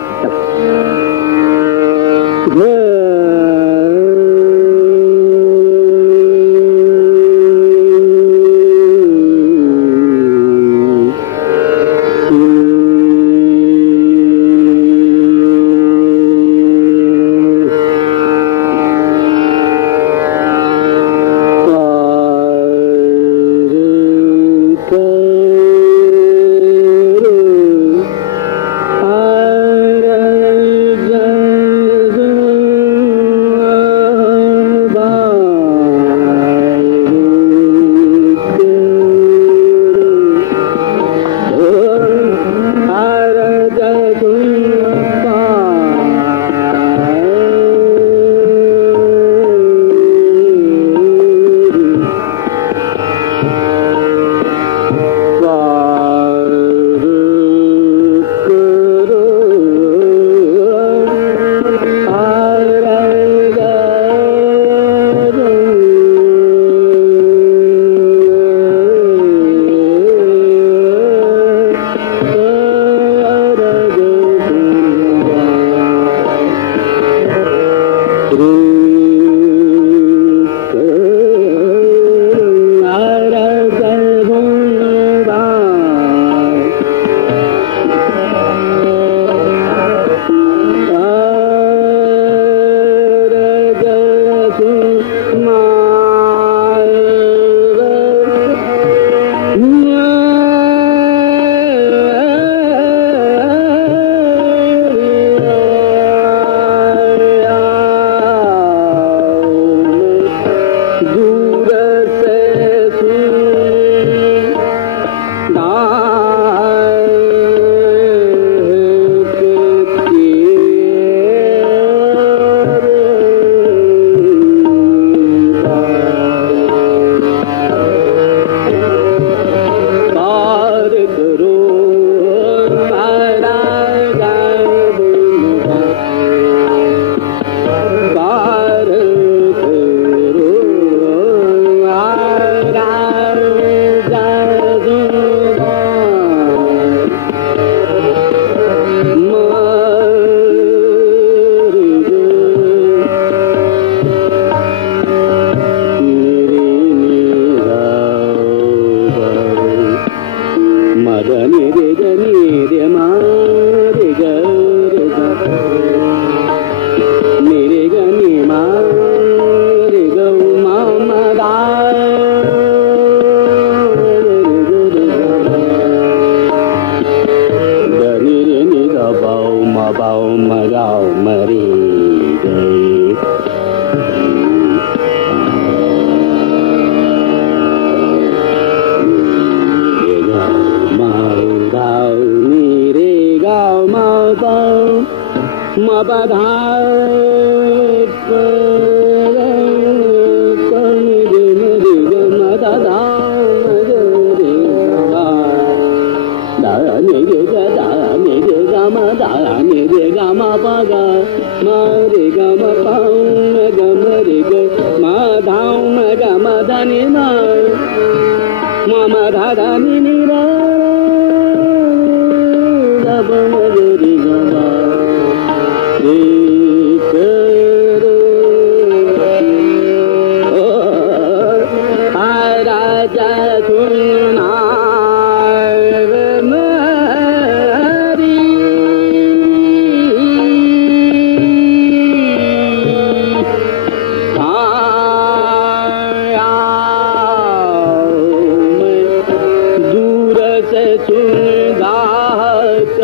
पधा दूर से सुन गात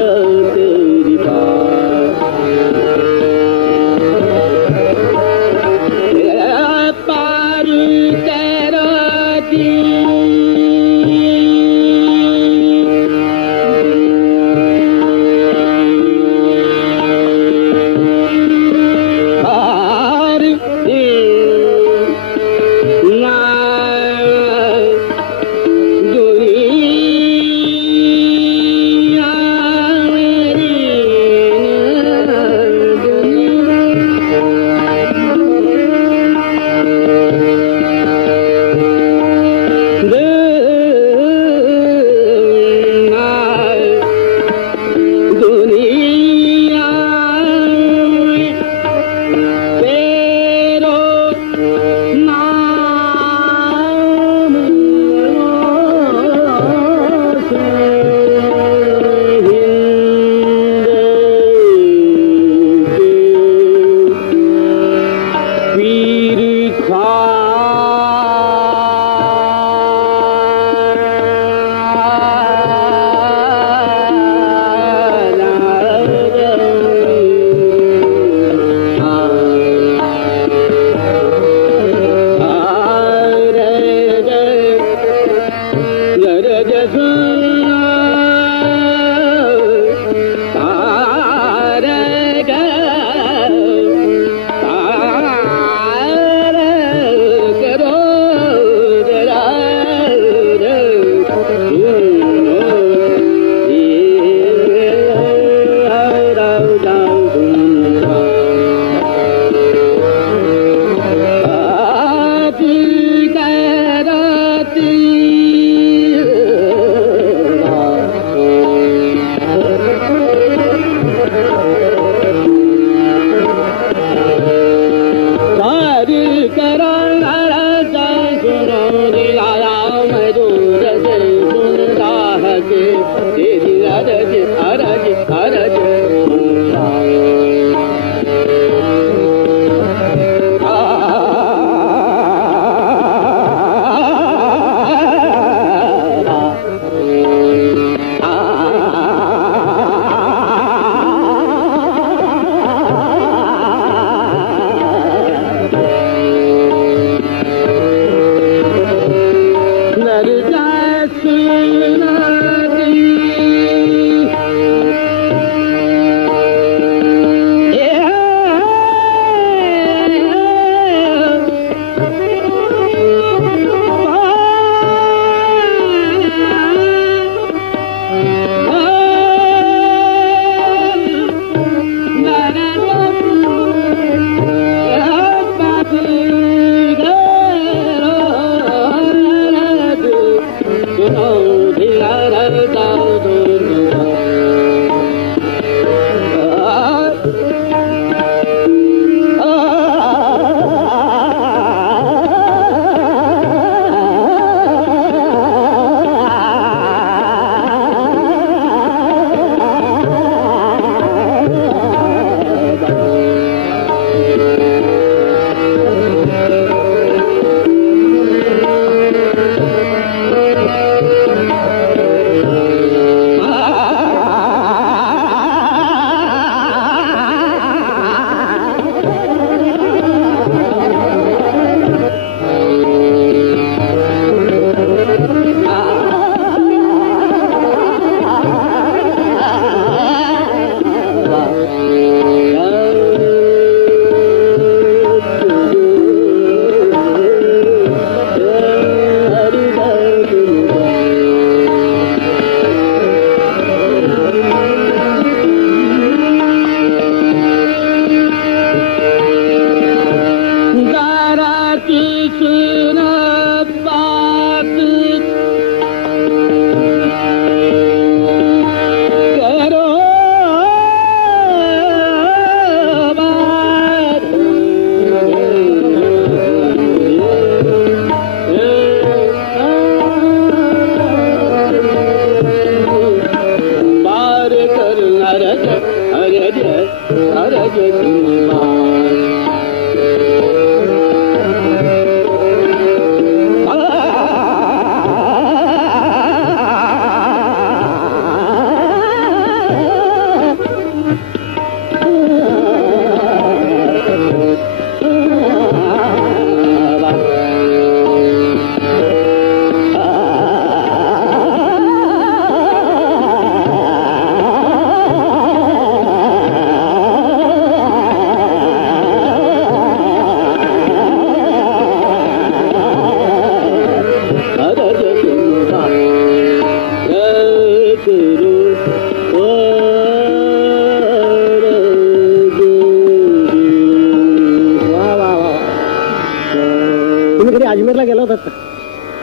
अजमेरला गेला होतात का?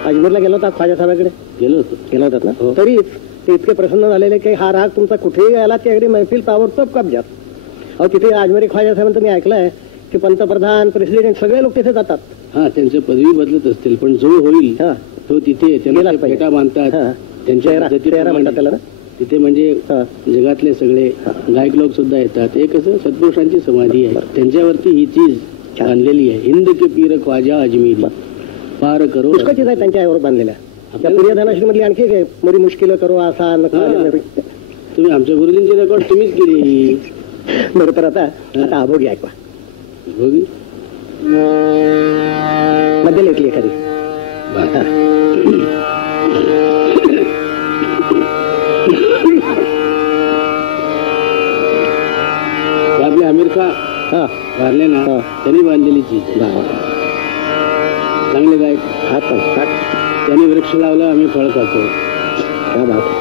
अजमेरला गेला होता ख्वाजा साहेबांकडे? गेलो होतात ना? तरी ते इतके प्रसन्न झालेले की हा राग तुमचा कुठेही गेला त्याकडे महफिल ताबडतोब कब्जात. अहो तिथे अजमेरी ख्वाजा साहेबांचं मी ऐकलंय की पंतप्रधान प्रेसिडेंट सगळे लोक तिथे जातात. हा, त्यांच्या पदवी बदलत असतील पण जो होईल तो तिथे त्यांना फेटा बांधतात त्यांच्या म्हणतात त्याला ना तिथे. म्हणजे जगातले सगळे गायक लोक सुद्धा येतात. एक असं सत्पुरुषांची समाधी आहे त्यांच्यावरती ही चीज बांधलेली आहे. हिंद के पीर ख्वाजा अजमेरी पार करो. पुष्कळ आहे त्यांच्या यावर बांधलेल्या. प्रियधनाश्री मधली आणखी काय मोरी मुश्किल करो आसान. तुम्ही आमच्या गुरुजींची रेकॉर्ड तुम्हीच केली. बरं तर आता अभोगी ऐकवा. भोगी मध्येला ऐकली एखादी. आपले आमिर खान वारले ना त्यांनी बांधलेली चीज. चांगले गायक त्यांनी वृक्ष लावला आम्ही फळ खातो. क्या बात.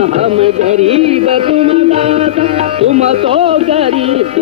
हम गरीब तुम दाता तुम तो गरीब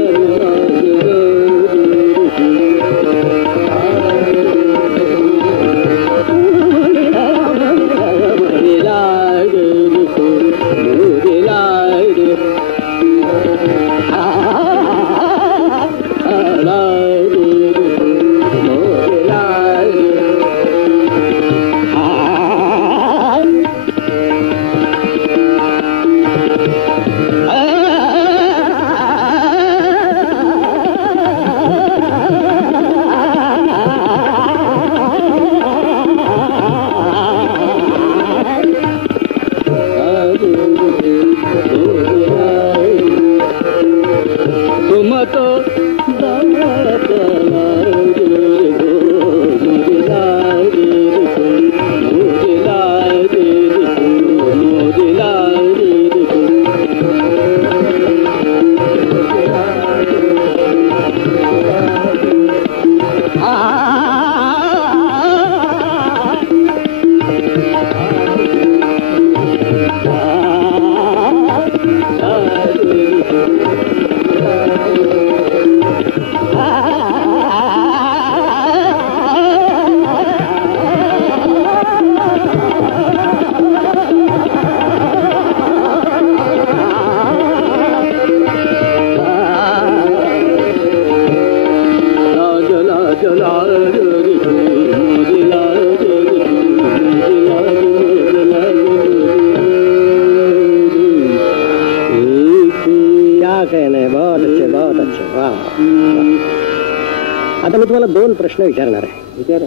आता मी तुम्हाला दोन प्रश्न विचारणार आहे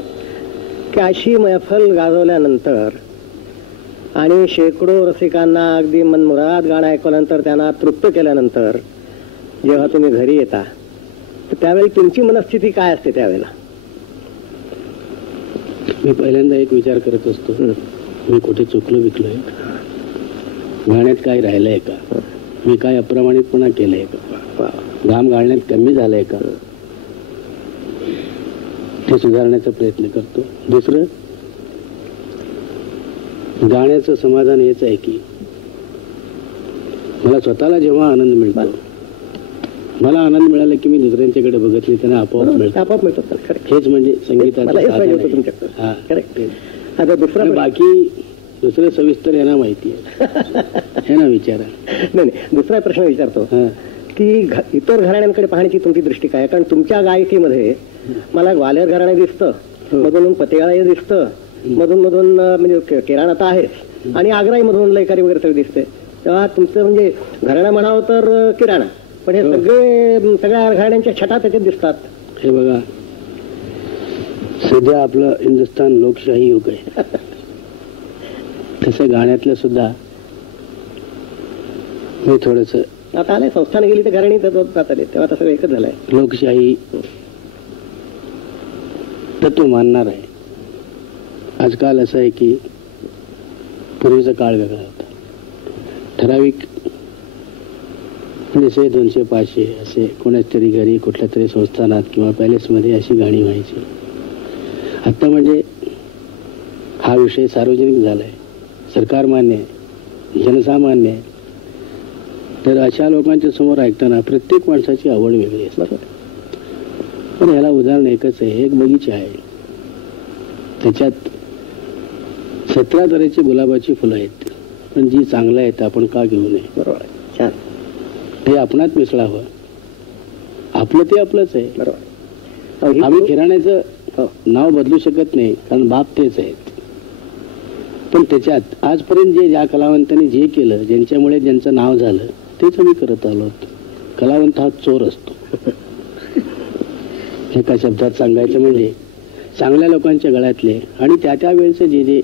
की अशी मैफल गाजवल्यानंतर आणि शेकडो रसिकांना अगदी मनमुराद गाणं ऐकल्यानंतर त्यांना तृप्त केल्यानंतर जेव्हा तुम्ही घरी येता तर त्यावेळी तुमची मनस्थिती काय असते त्यावेळेला? मी पहिल्यांदा एक विचार करत असतो, मी कुठे चुकलो बिकलोय, गाण्यात काय राहिलंय का, मी काय अप्रमाणितपणा केलंय का, घाम घालण्यात कमी झालंय का, ते सुधारण्याचा प्रयत्न करतो. दुसरं, गाण्याचं समाधान हेच आहे की मला स्वतःला जेव्हा आनंद मिळतो, मला आनंद मिळाला की मी दुसऱ्यांच्याकडे बघत नाही, त्यांना आपोआप मिळतो. हेच म्हणजे संगीताचं. बाकी दुसरं सविस्तर यांना माहिती आहे, यांना विचारा. नाही, दुसरा प्रश्न विचारतो की इतर घराण्यांकडे पाहण्याची तुमची दृष्टी काय? कारण तुमच्या गायकीमध्ये मला ग्वाल्हेर घराणे दिसतं, मधून पतियाळा दिसतं, मधून म्हणजे किराणा तर आहेच, आणि आग्राई मधून लयकारी वगैरे सगळं दिसते. तेव्हा तुमचं म्हणजे घराणा म्हणावं तर किराणा, पण हे सगळ्या घराण्यांच्या छटा त्याच्यात दिसतात. हे बघा, सध्या आपलं हिंदुस्थान लोकशाही युग आहे, तसं गाण्यातलं सुद्धा मी थोडस आता आलंय. संस्थान गेली तर घराणी जात आले, तेव्हा तसं एकच झालंय. लोकशाही तत्व मानणार आहे. आजकाल असं आहे की पूर्वीचा काळ वेगळा होता. ठराविक 100, 200, 500 असे कोणाच तरी घरी कुठल्या तरी संस्थानात किंवा पॅलेसमध्ये अशी गाणी व्हायची. आता म्हणजे हा विषय सार्वजनिक झालाय, सरकार मान्य आहे, जनसामान्य आहे. तर अशा लोकांच्या समोर ऐकताना प्रत्येक माणसाची आवड वेगळी असते. पण ह्याला उदाहरण एकच आहे. एक बगीचा आहे, त्याच्यात 17 तऱ्हेची गुलाबाची फुलं आहेत, पण जी चांगलं आहे आपण का घेऊ नये? बरोबर, छान. ते आपणात मिसळावं, आपलं ते आपलंच आहे. बरोबर. आम्ही किराण्याचं नाव बदलू शकत नाही, कारण बाप तेच आहेत. पण त्याच्यात आजपर्यंत ज्या कलावंतांनी जे केलं, ज्यांच्यामुळे ज्यांचं नाव झालं, तेच आम्ही करत आलो. कलावंत हा चोर असतो. एका शब्दात सांगायचं म्हणजे चांगल्या लोकांच्या गळ्यातले आणि त्या वेळेचे जे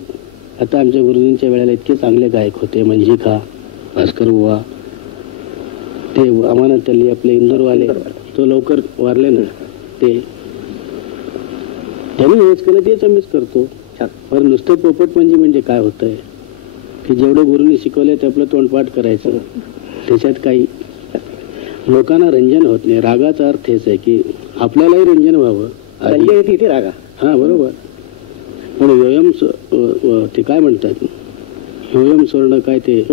आता आमच्या गुरुजींच्या वेळेला इतके चांगले गायक होते, मंजिखा, भास्कर बुवा, ते अमानत अली आपले इंदोरवाले, तो लवकर वारले ना, ते त्यांनी हेच केलं, तेच आम्हीच करतो. पण नुसतं पोपट म्हणजे काय होतंय की जेवढं गुरुनी शिकवलंय ते आपलं तोंडपाठ करायचं, त्याच्यात काही लोकांना रंजन होत नाही. रागाचा अर्थ हेच आहे की आपल्यालाही रंजन व्हावं. तिथे रागा, हा बरोबर. पण व्यायाम ते काय म्हणतात, व्यायाम स्वर्ण काय ते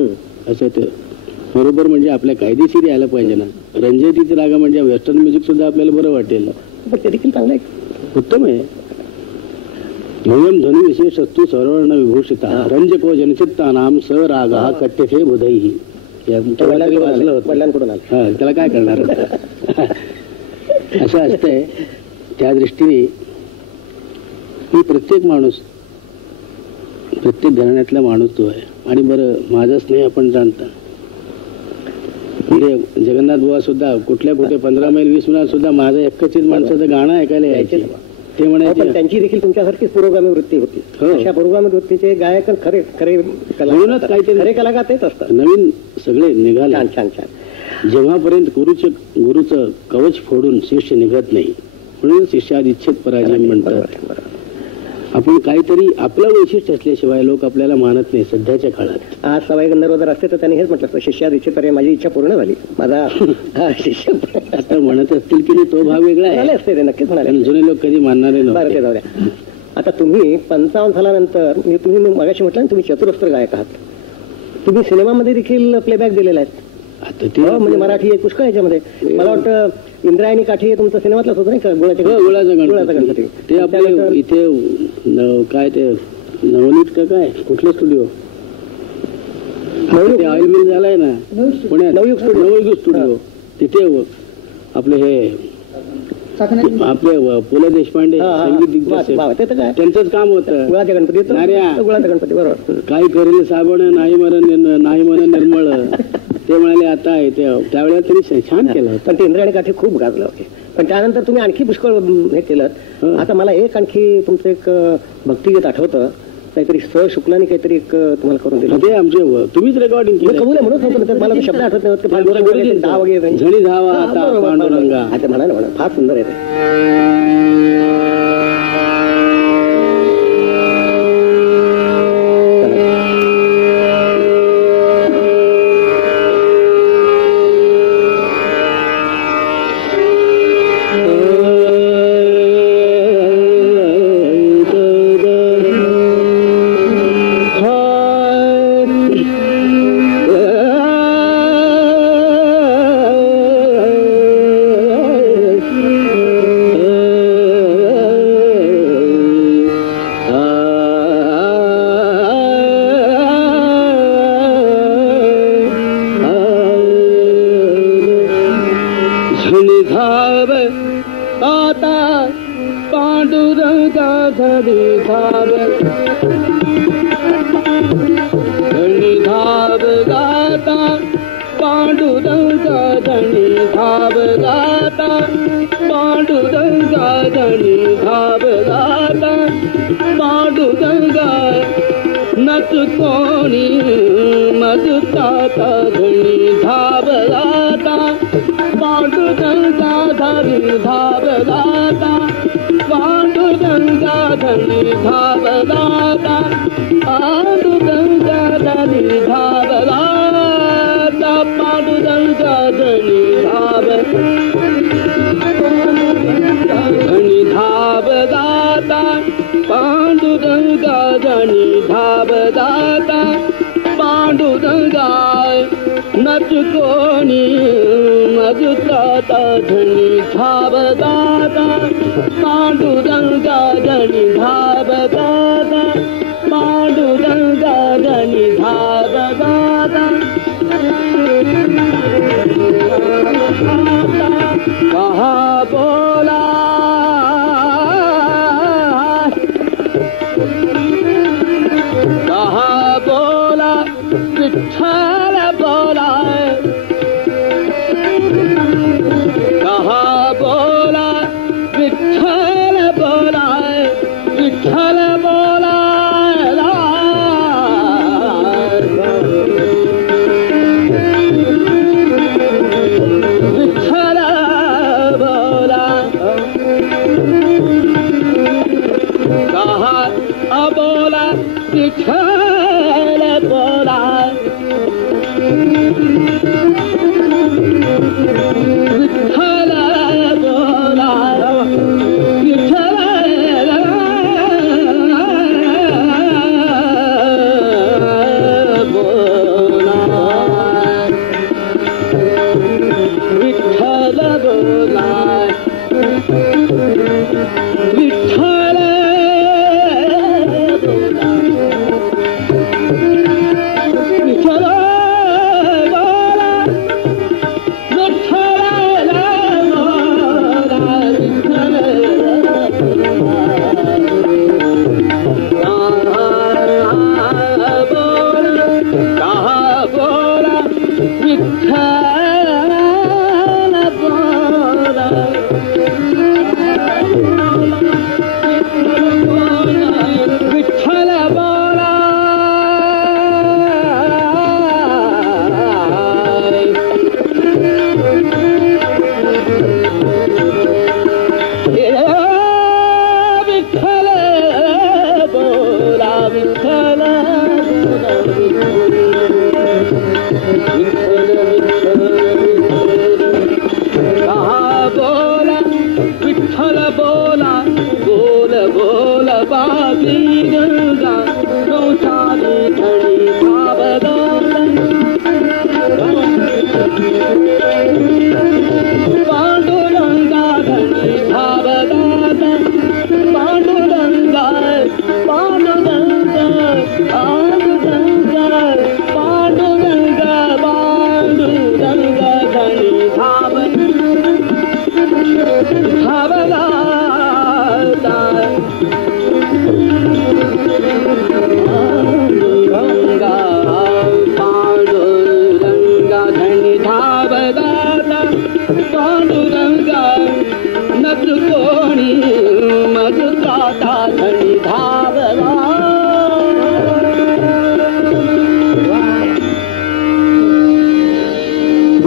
असं ते बरोबर म्हणजे आपल्या कायदेशीर यायला पाहिजे ना. रंजयतीचे राग म्हणजे वेस्टर्न म्युझिक सुद्धा आपल्याला बरं वाटेल, पण ते देखील चांगलं आहे, उत्तम आहे. ध्वयम ध्वनी विशेषस्तु सर्वर्ण विभूषिता रंजको जनचित्ता नाम स राग हा कट्टेफे बुधई. वाचलं होतं, वडिलांकडून आलं. हा, त्याला काय करणार असं असतंय. त्या दृष्टीने मी प्रत्येक माणूस, प्रत्येक घराण्यातला माणूस तो आहे. आणि बरं, माझा स्नेह आपण जाणता म्हणजे जगन्नाथ बुवा सुद्धा कुठल्या कुठे 15 मैल 20 मैल सुद्धा माझं एकचित माणसाचं गाणं ऐकायला यायचे. ते म्हणायचे त्यांची देखील तुमच्यासारखी पुरोगामी वृत्ती होती. अशा पुरोगामी वृत्तीचे गायक खरे खरे म्हणूनच काहीतरी खरे कलाकार तेच असतात. नवीन सगळे निघाले. छान छान छान. जेव्हापर्यंत गुरुचं कवच फोडून शिष्य निघत नाही, म्हणून शिष्यात इच्छित पराजय म्हणतात. आपण काहीतरी आपलं वैशिष्ट्य असल्याशिवाय लोक आपल्याला मानत नाही सध्याच्या काळात. आज सवाई गंधर्व जर असते तर त्यांनी हेच म्हटलं असतं, शिष्यात इच्छित पर्याय माझी इच्छा पूर्ण झाली, माझा शिष्य आता म्हणत असतील की नाही, तो भाग वेगळा आहे. असते ते नक्कीच म्हणाले. जुने लोक कधी मानणारे बरं, ते जाऊ द्या. आता तुम्ही 55 सालानंतर तुम्ही मगाशी म्हटलं तुम्ही चतुरस्त्र गायक आहात. तुम्ही सिनेमामध्ये देखील प्लेबॅक दिलेला आहे. आता ते म्हणजे मराठी एक पुष्कळ याच्यामध्ये मला वाटतं इंद्रायणी काठी हे तुमचं सिनेमातलंच होतं नाही का? गुळाचा गणपती. ते आपले इथे काय ते नवनीत का काय कुठलं स्टुडिओ ऑइल मिल झालाय ना पुण्यात, नवयुग स्टुडिओ, तिथे आपले हे आपले पु ल देशपांडे संगीत दिग्दर्शक त्यांचंच काम होतं. गुळाच्या गणपती, गुळाचा गणपती, बरोबर. काही करेल साबण नाही मन निर्मळ ते म्हणाले आता येते. त्यावेळेला त्यांनी छान केलं. पण ते इंद्रायणी काठी खूप गाजलं होते. पण त्यानंतर तुम्ही आणखी पुष्कळ हे केलं. आता मला एक आणखी तुमचं एक भक्तिगीत आठवतं, काहीतरी स शुक्लाने काहीतरी एक तुम्हाला करून दिलं. ते आमचे तुम्हीच रेकॉर्डिंग केलं. कबूल आहे म्हणून मला शब्द आठवत नाही. दहा वगैरे झणी धावा आता पांडुरंगा. आता म्हणा ना, फार सुंदर आहे ते.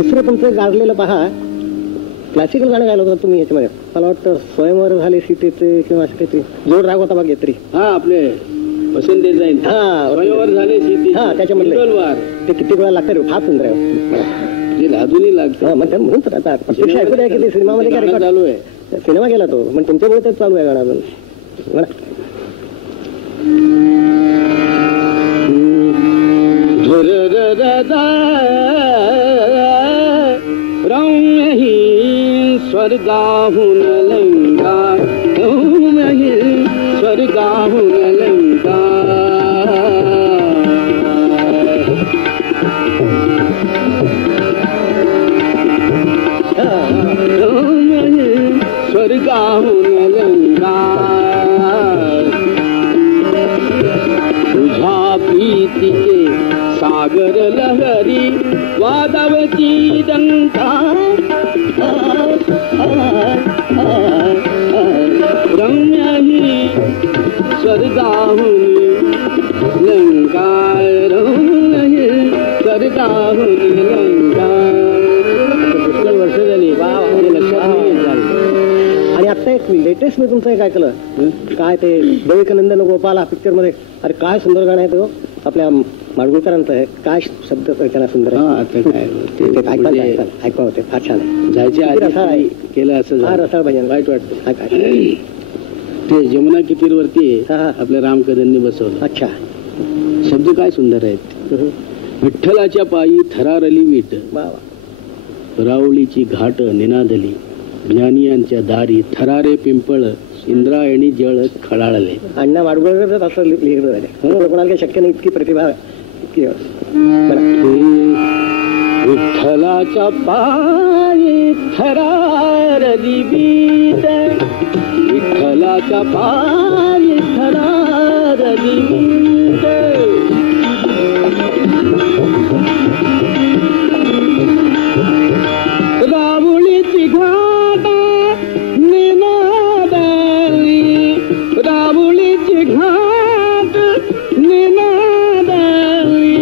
दुसरं तुमचं गाजलेलं पहा, क्लासिकल गाणं गायलं होतं तुम्ही याच्यामध्ये, मला वाटतं स्वयंवर झाले सीतेचे किंवा असं काहीतरी जोड राग होता बघ येत्री. हा आपले वसंत देसाई. हा स्वयंवर झाले सीते. हा त्याच्यामधलं ते किती वेळा लागतं रे, फार सुंदर आहे. ते अजूनही लागतं म्हणून तर आता प्रत्यक्ष ऐकू द्या की ते सिनेमामध्ये काय रेकॉर्ड चालू आहे. सिनेमा गेला तो, पण तुमच्यामुळे तेच चालू आहे गाणं अजून. स्वर्गाहून लंका स्वर्गाहून लंका स्वर्गाहून लंका तुझ्या प्रीतीचे सागर लहरी वादवती डंका रम्यही स्वर्गाहून लंका रम्यही स्वर्गाहून लंका. पुष्कळ वर्ष झाली लक्षात नाही. आणि आता एक लेटेस्ट मी तुमचं एक ऐकलं काय ते विवेकानंदन गोपाला पिक्चर मध्ये, अरे काय सुंदर गाणं आहे तो आपल्या माडगुळकरांचं आहे. काय शब्द त्याला सुंदर ऐकवा होते, फार छान आहे. जायचे केलं असं हा रसाळ भजन वाईट वाटतं. ते जमुना कितीवरती आपल्या रामकदननी बसवलं. अच्छा, शब्द काय सुंदर आहेत. विठ्ठलाच्या पायी थरारली वीट, रावळीची घाट निनादली, ज्ञानियांच्या दारी थरारे पिंपळ, इंद्रायणी जळ खळाळले. अण्णा माडगुळकर असं लिहिलं झालं, कोणाला काही शक्य नाही इतकी प्रतिभा. विठ्ठलाच्या पायी थरारली वीट, विठ्ठलाच्या पायी थरारली वीट, रावळीची घाट निनादली, रावळीची घाट निनादली,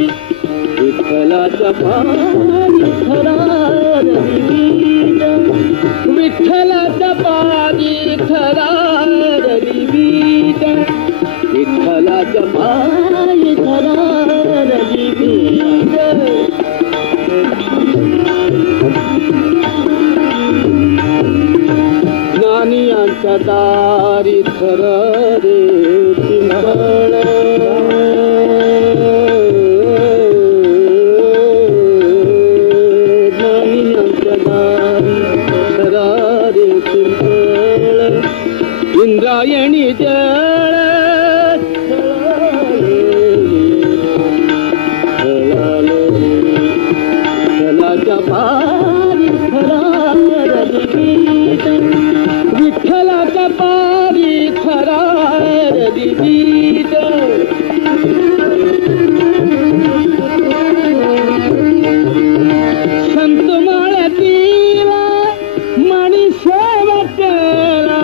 विठ्ठलाच्या पायी थरारली वीट, विठ्ठलाच्या पायी थरारली वीट, विठ्ठलाच्या पायी थरारली वीट. ज्ञानियांच्या दारी थरारे पिंपळ, ज्ञानियांच्या दारी थरारे पिंपळ, इंद्रायणी जळ विठ्ठलाच्या पारी थरारली वीट, विठ्ठलाच्या पारी थरारली वीट. संत माळतीला मणी सेवकला,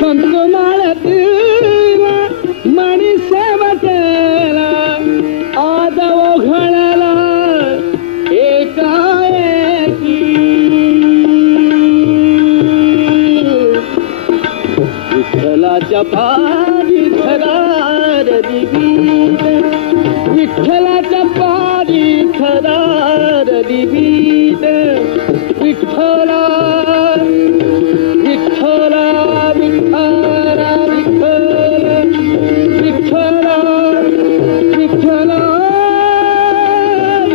संत माळतीला मणी सेवकला, आज ओघळला एकाएकी, विठ्ठलाच्या पारी थरारली वीट, विठ्ठलाच्या पारी थरारली वीट, विठ्ठला विठ्ठला विठ्ठला विठ्ठला विठ्ठला विठ्ठला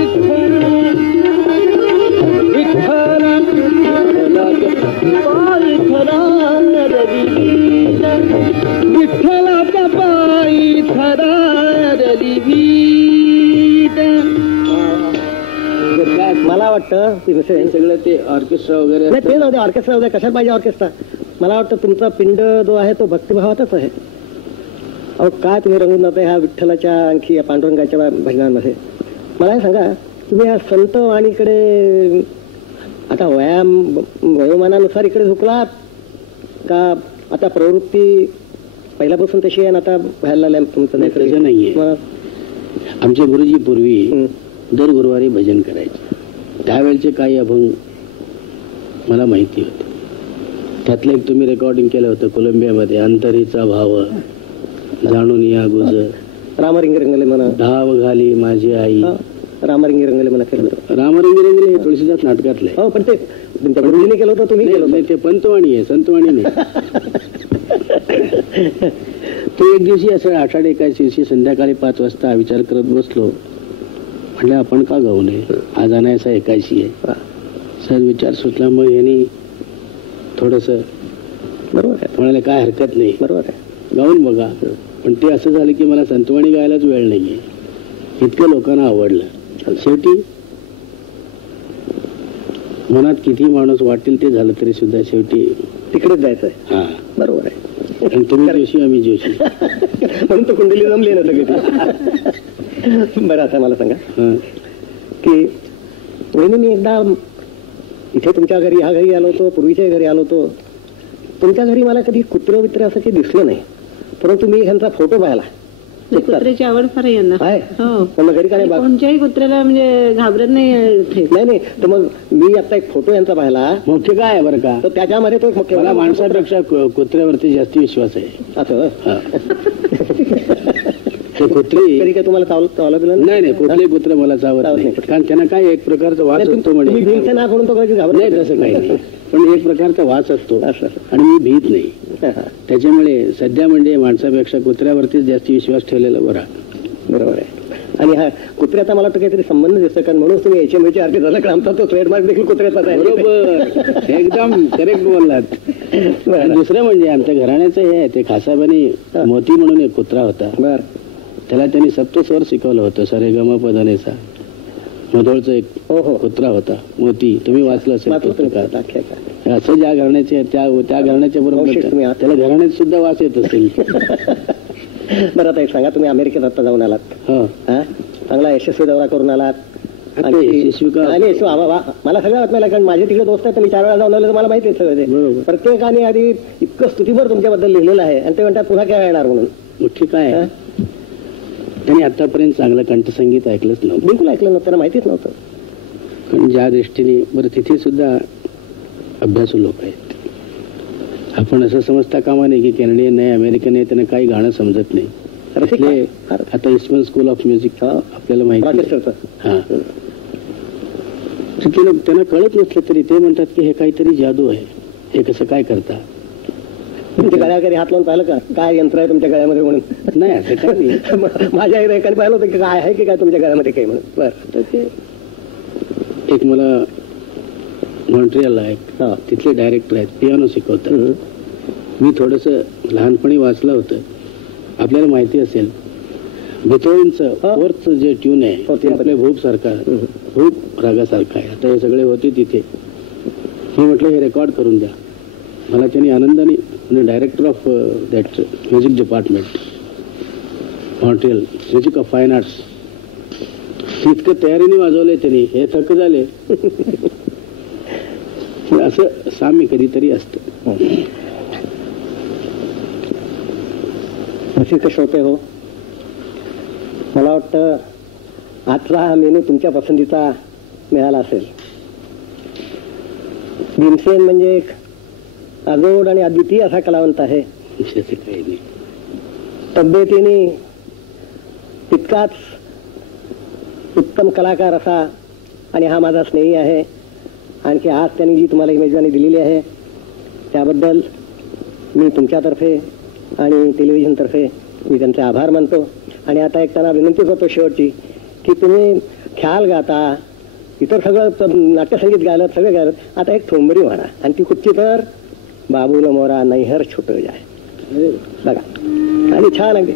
विठ्ठला, विठ्ठलाच्या पायी थरारली वीट. मला वाटतं सगळं ते ऑर्केस्ट्रा वगैरे नाही, ते जाऊ दे, ऑर्केस्ट्रा वगैरे कशाला पाहिजे ऑर्केस्ट्रा. मला वाटतं तुमचा पिंड जो आहे तो भक्तिभावातच आहे. अहो काय तुम्ही रंगून जाता ह्या विठ्ठलाच्या आणखी या पांडुरंगाच्या भजनांमध्ये. मला हे सांगा, तुम्ही या संत वाणीकडे आता वयोमानानुसार इकडे झुकलात का आता प्रवृत्ती पहिल्यापासून तशी आहे आणि आता व्हायला लागल्या तुमचं नाही, तसं नाहीये. मग आमचे गुरुजी पूर्वी हं. दर गुरुवारी भजन करायचे. त्यावेळचे काही अभंग मला माहिती होते. त्यातलं एक तुम्ही रेकॉर्डिंग केलं होतं कोलंबियामध्ये, अंतरीचा भाव जाणून या गुज रामरिंग रंगले म्हणा, धाव घाली माझी आई. रामरिंगी रंगले म्हणा केलं होतं. रामरंगी रंगले हे तुळशीदास नाटकातलं आहे. हो, पण ते तुमच्या गुरुजीने केलं होतं, तुम्ही केलं नाही, होतं. नाही, ते पंतवाणी आहे, संतवाणी नाही. तो एक दिवशी असं आषाढी एकादशी दिवशी संध्याकाळी 5 वाजता विचार करत बसलो. म्हटलं आपण का गाऊ नये, आज अनायासा एकादशी आहे. सहज विचार सुचला. मग यांनी थोडस बरोबर आहे, म्हणाले काय हरकत नाही, बरोबर आहे. गाऊन बघा. पण ते असं झालं की मला संतवाणी गायलाच वेळ नाहीये, इतकं लोकांना आवडलं. शेवटी मनात किती माणूस वाटेल ते झालं तरी सुद्धा शेवटी तिकडेच जायचंय. हा, बरोबर आहे. आणि तुम्ही जोशी आम्ही जोशी. म्हणून तो कुंडली जमली ना सगळी. बरं, आता मला सांगा हा. की वहिनी, मी एकदा इथे तुमच्या घरी, ह्या घरी आलो होतो, पूर्वीच्या घरी आलो होतो. तुमच्या घरी मला कधी कुत्रं बित्र असं काही दिसलं नाही, परंतु मी ह्यांचा फोटो पाहिला. कुत्र्याची आवड फार आहे यांना. आहे. हो, पण मग घरी काय नाही कोणत्याही कुत्र्याला म्हणजे घाबरत नाही इथे. नाही. तर मग मी आता एक फोटो यांचा पाहिला, मुख्य काय आहे बरं का, तर त्याच्यामध्ये तो मुख्य मला माणसापेक्षा कुत्र्यावरती जास्त विश्वास आहे. असं हा. ते कुत्री तरी काय तुम्हाला चावलं दिलं नाही, नाही, कुठले कुत्रे मला चावत नाही. कारण त्यांना काय एक प्रकारचा वास असतो. तुम्ही म्हणजे भीमसेन नाक म्हणून तो कधी घाबरत नाही, तसं काही नाही, पण एक प्रकारचा वास असतो असं. आणि मी भीत नाही. त्याच्यामुळे सध्या म्हणजे माणसापेक्षा कुत्र्यावरतीच जास्त विश्वास ठेवलेला बरा. बरोबर आहे. आणि हा कुत्र्याचा मला वाटतं काहीतरी संबंध दिसतो, कारण म्हणून तुम्ही HMV आरती झाला का आमचा तो ट्रेडमार्क देखील कुत्र्याचाच आहे. बरोबर, एकदम करेक्ट बोललात. आणि दुसरं म्हणजे आमच्या घराण्याचं हे आहे, ते खासाबानी मोती म्हणून एक कुत्रा होता. बर, त्याला त्यांनी सप्तस्वर शिकवलं होतं, सरे गम पधनेचा. मधोळचा एक हो हो, कुत्रा होता मोती, तुम्ही वाचलं असेल पुस्तकात. असं ज्या घराण्याचे त्या घराण्याच्या बरोबर त्याला घराण्यात सुद्धा वास येत असेल. बरं, आता एक सांगा, तुम्ही अमेरिकेत आता जाऊन आलात, हो, चांगला यशस्वी दौरा करून आलात. आणि यशस्वी का? मला सगळं वाटलं, कारण माझे तिकडे दोस्त आहेत, मी 4 वेळा जाऊन आलो, तर मला माहिती आहे सगळं ते. बरोबर. प्रत्येकाने आधी इतकं स्तुतीभर तुमच्याबद्दल लिहिलेलं आहे, आणि ते म्हणतात पुन्हा काय येणार म्हणून. मुख्य काय आहे, त्यांनी आतापर्यंत चांगलं कंठसंगीत ऐकलंच नव्हतं. बिलकुल ऐकलं नव्हतं, त्यांना माहितीच नव्हतं. पण ज्या दृष्टीने बरं तिथे सुद्धा अभ्यासू लोक आहेत. आपण असं समजता कामा नाही की कॅनेडियन नाही, अमेरिकन आहे, त्यांना काही गाणं समजत नाही. तिथले आता ईस्टर्न स्कूल ऑफ म्युझिक आपल्याला माहिती आहे. हा, तिथले लोक त्यांना कळत नसलं तरी ते म्हणतात की हे काहीतरी जादू आहे, हे कसं काय करता. तुमच्या गळ्याकडे हात लावून पाहिलं का, काय यंत्र आहे तुमच्या गळ्यामध्ये म्हणून. नाही, असं काही नाही. माझ्या एकाने पाहिलं होतं की काय आहे की काय तुमच्या गळ्यामध्ये काही म्हणून. बरं, तर ते एक मला मॉन्ट्रियलला एक तिथले डायरेक्टर आहेत, पियानो शिकवतात. मी थोडंसं लहानपणी वाचलं होतं, आपल्याला माहिती असेल बेथोवेनचं फोर्थचं जे ट्यून आहे ते आपल्या भूप सारखा, भूप रागासारखा आहे. आता हे सगळे होते तिथे. मी म्हटलं हे रेकॉर्ड करून द्या. मला त्यांनी आनंदाने, म्हणजे director of that music department Montreal music of fine arts, इतकं तयारीने वाजवलंय त्यांनी, हे थक्क झाले. असं साम्य कधीतरी असतं. रसिक श्रोते हो, मला वाटतं आजचा हा मेनू तुमच्या पसंतीचा मिळाला असेल. भीमसेन म्हणजे एक अजोड आणि अद्वितीय असा कलावंत आहे. काही नाही, तब्येतीने तितकाच उत्तम कलाकार असा, आणि हा माझा स्नेही आहे. आणखी आज त्यांनी जी तुम्हाला ही मेजवानी दिलेली आहे त्याबद्दल मी तुमच्यातर्फे आणि टेलिव्हिजनतर्फे मी त्यांचे आभार मानतो. आणि आता एक त्यांना विनंती करतो शेवटची, की तुम्ही ख्याल गाता, इतर सगळं नाट्यसंगीत गायलं, सगळं गायलं, आता एक ठोंबरी म्हणा, आणि ती कुठची तर बाबूल मोरा नैहर छुट जाय. बघा, आणि छान अगदी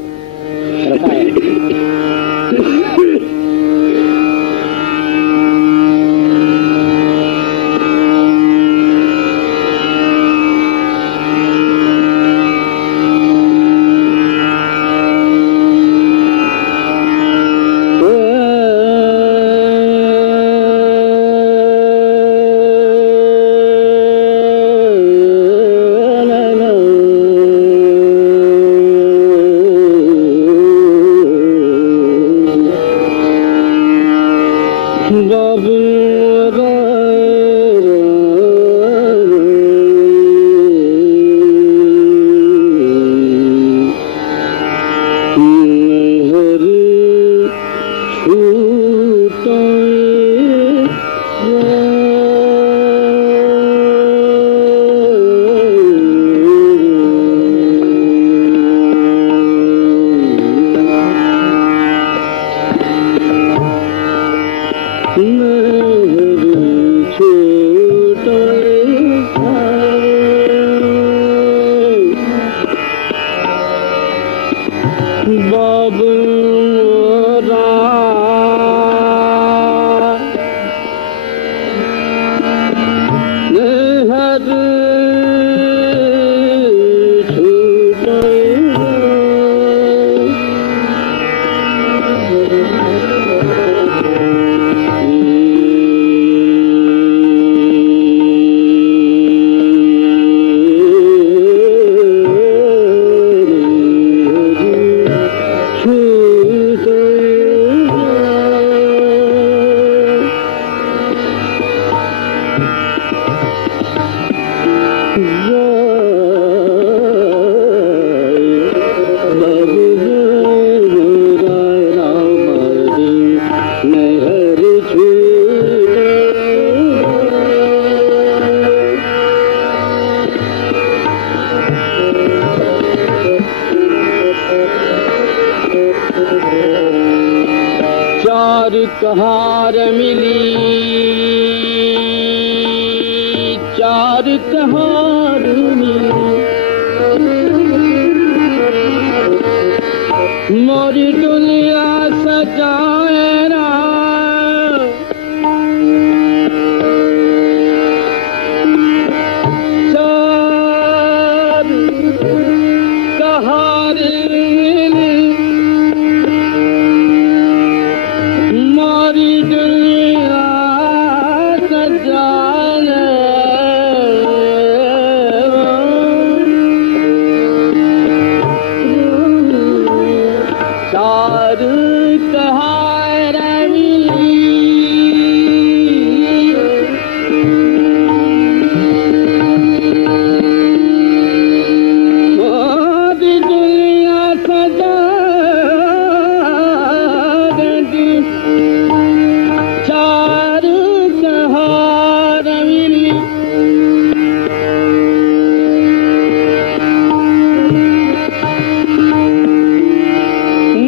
चार कहार मोरी दुनिया सजाए ना चार कहार मोरी दुनिया सजाए चार कहार मोरी दुनिया सजा दी चार कहार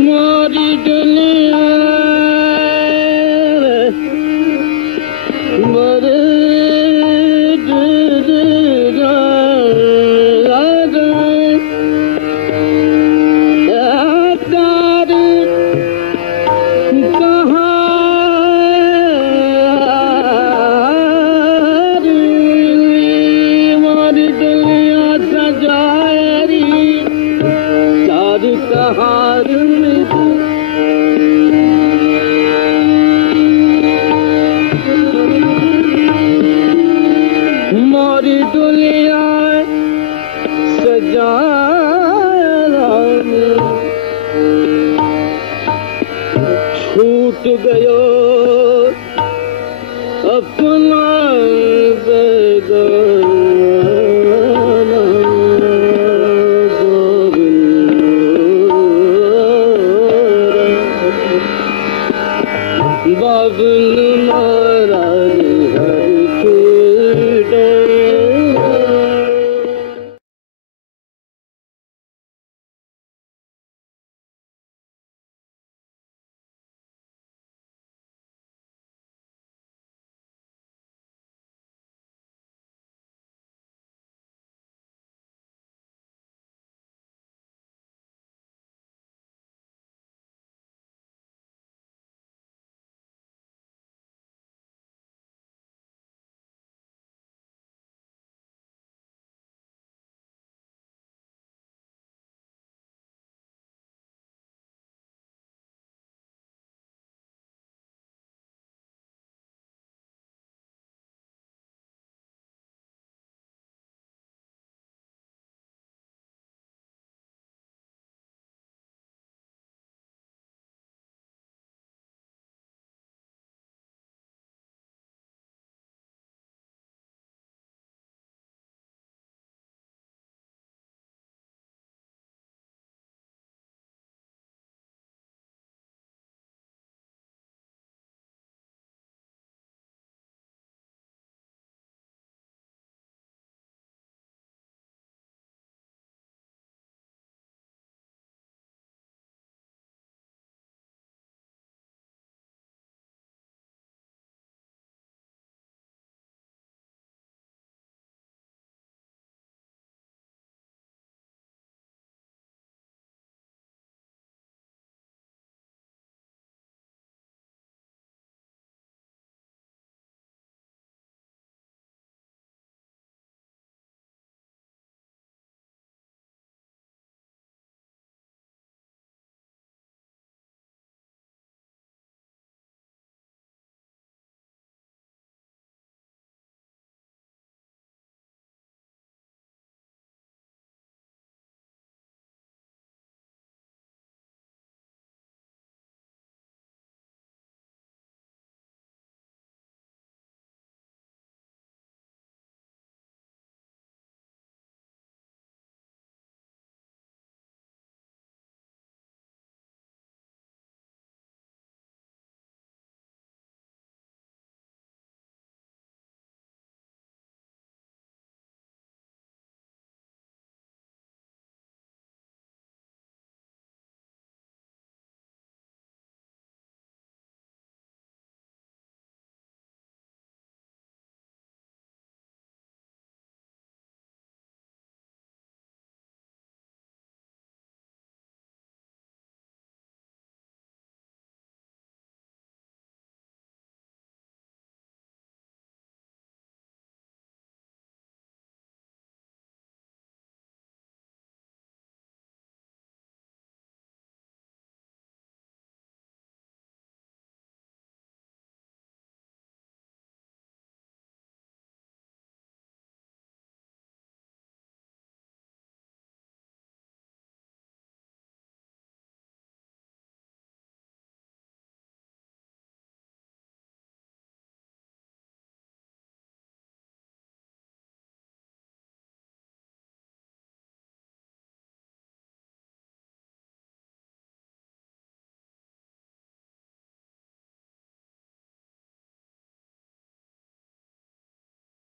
मोरी दुनिया मोरे मोरी दुनिया सजाए चार कहार मोरी दुनिया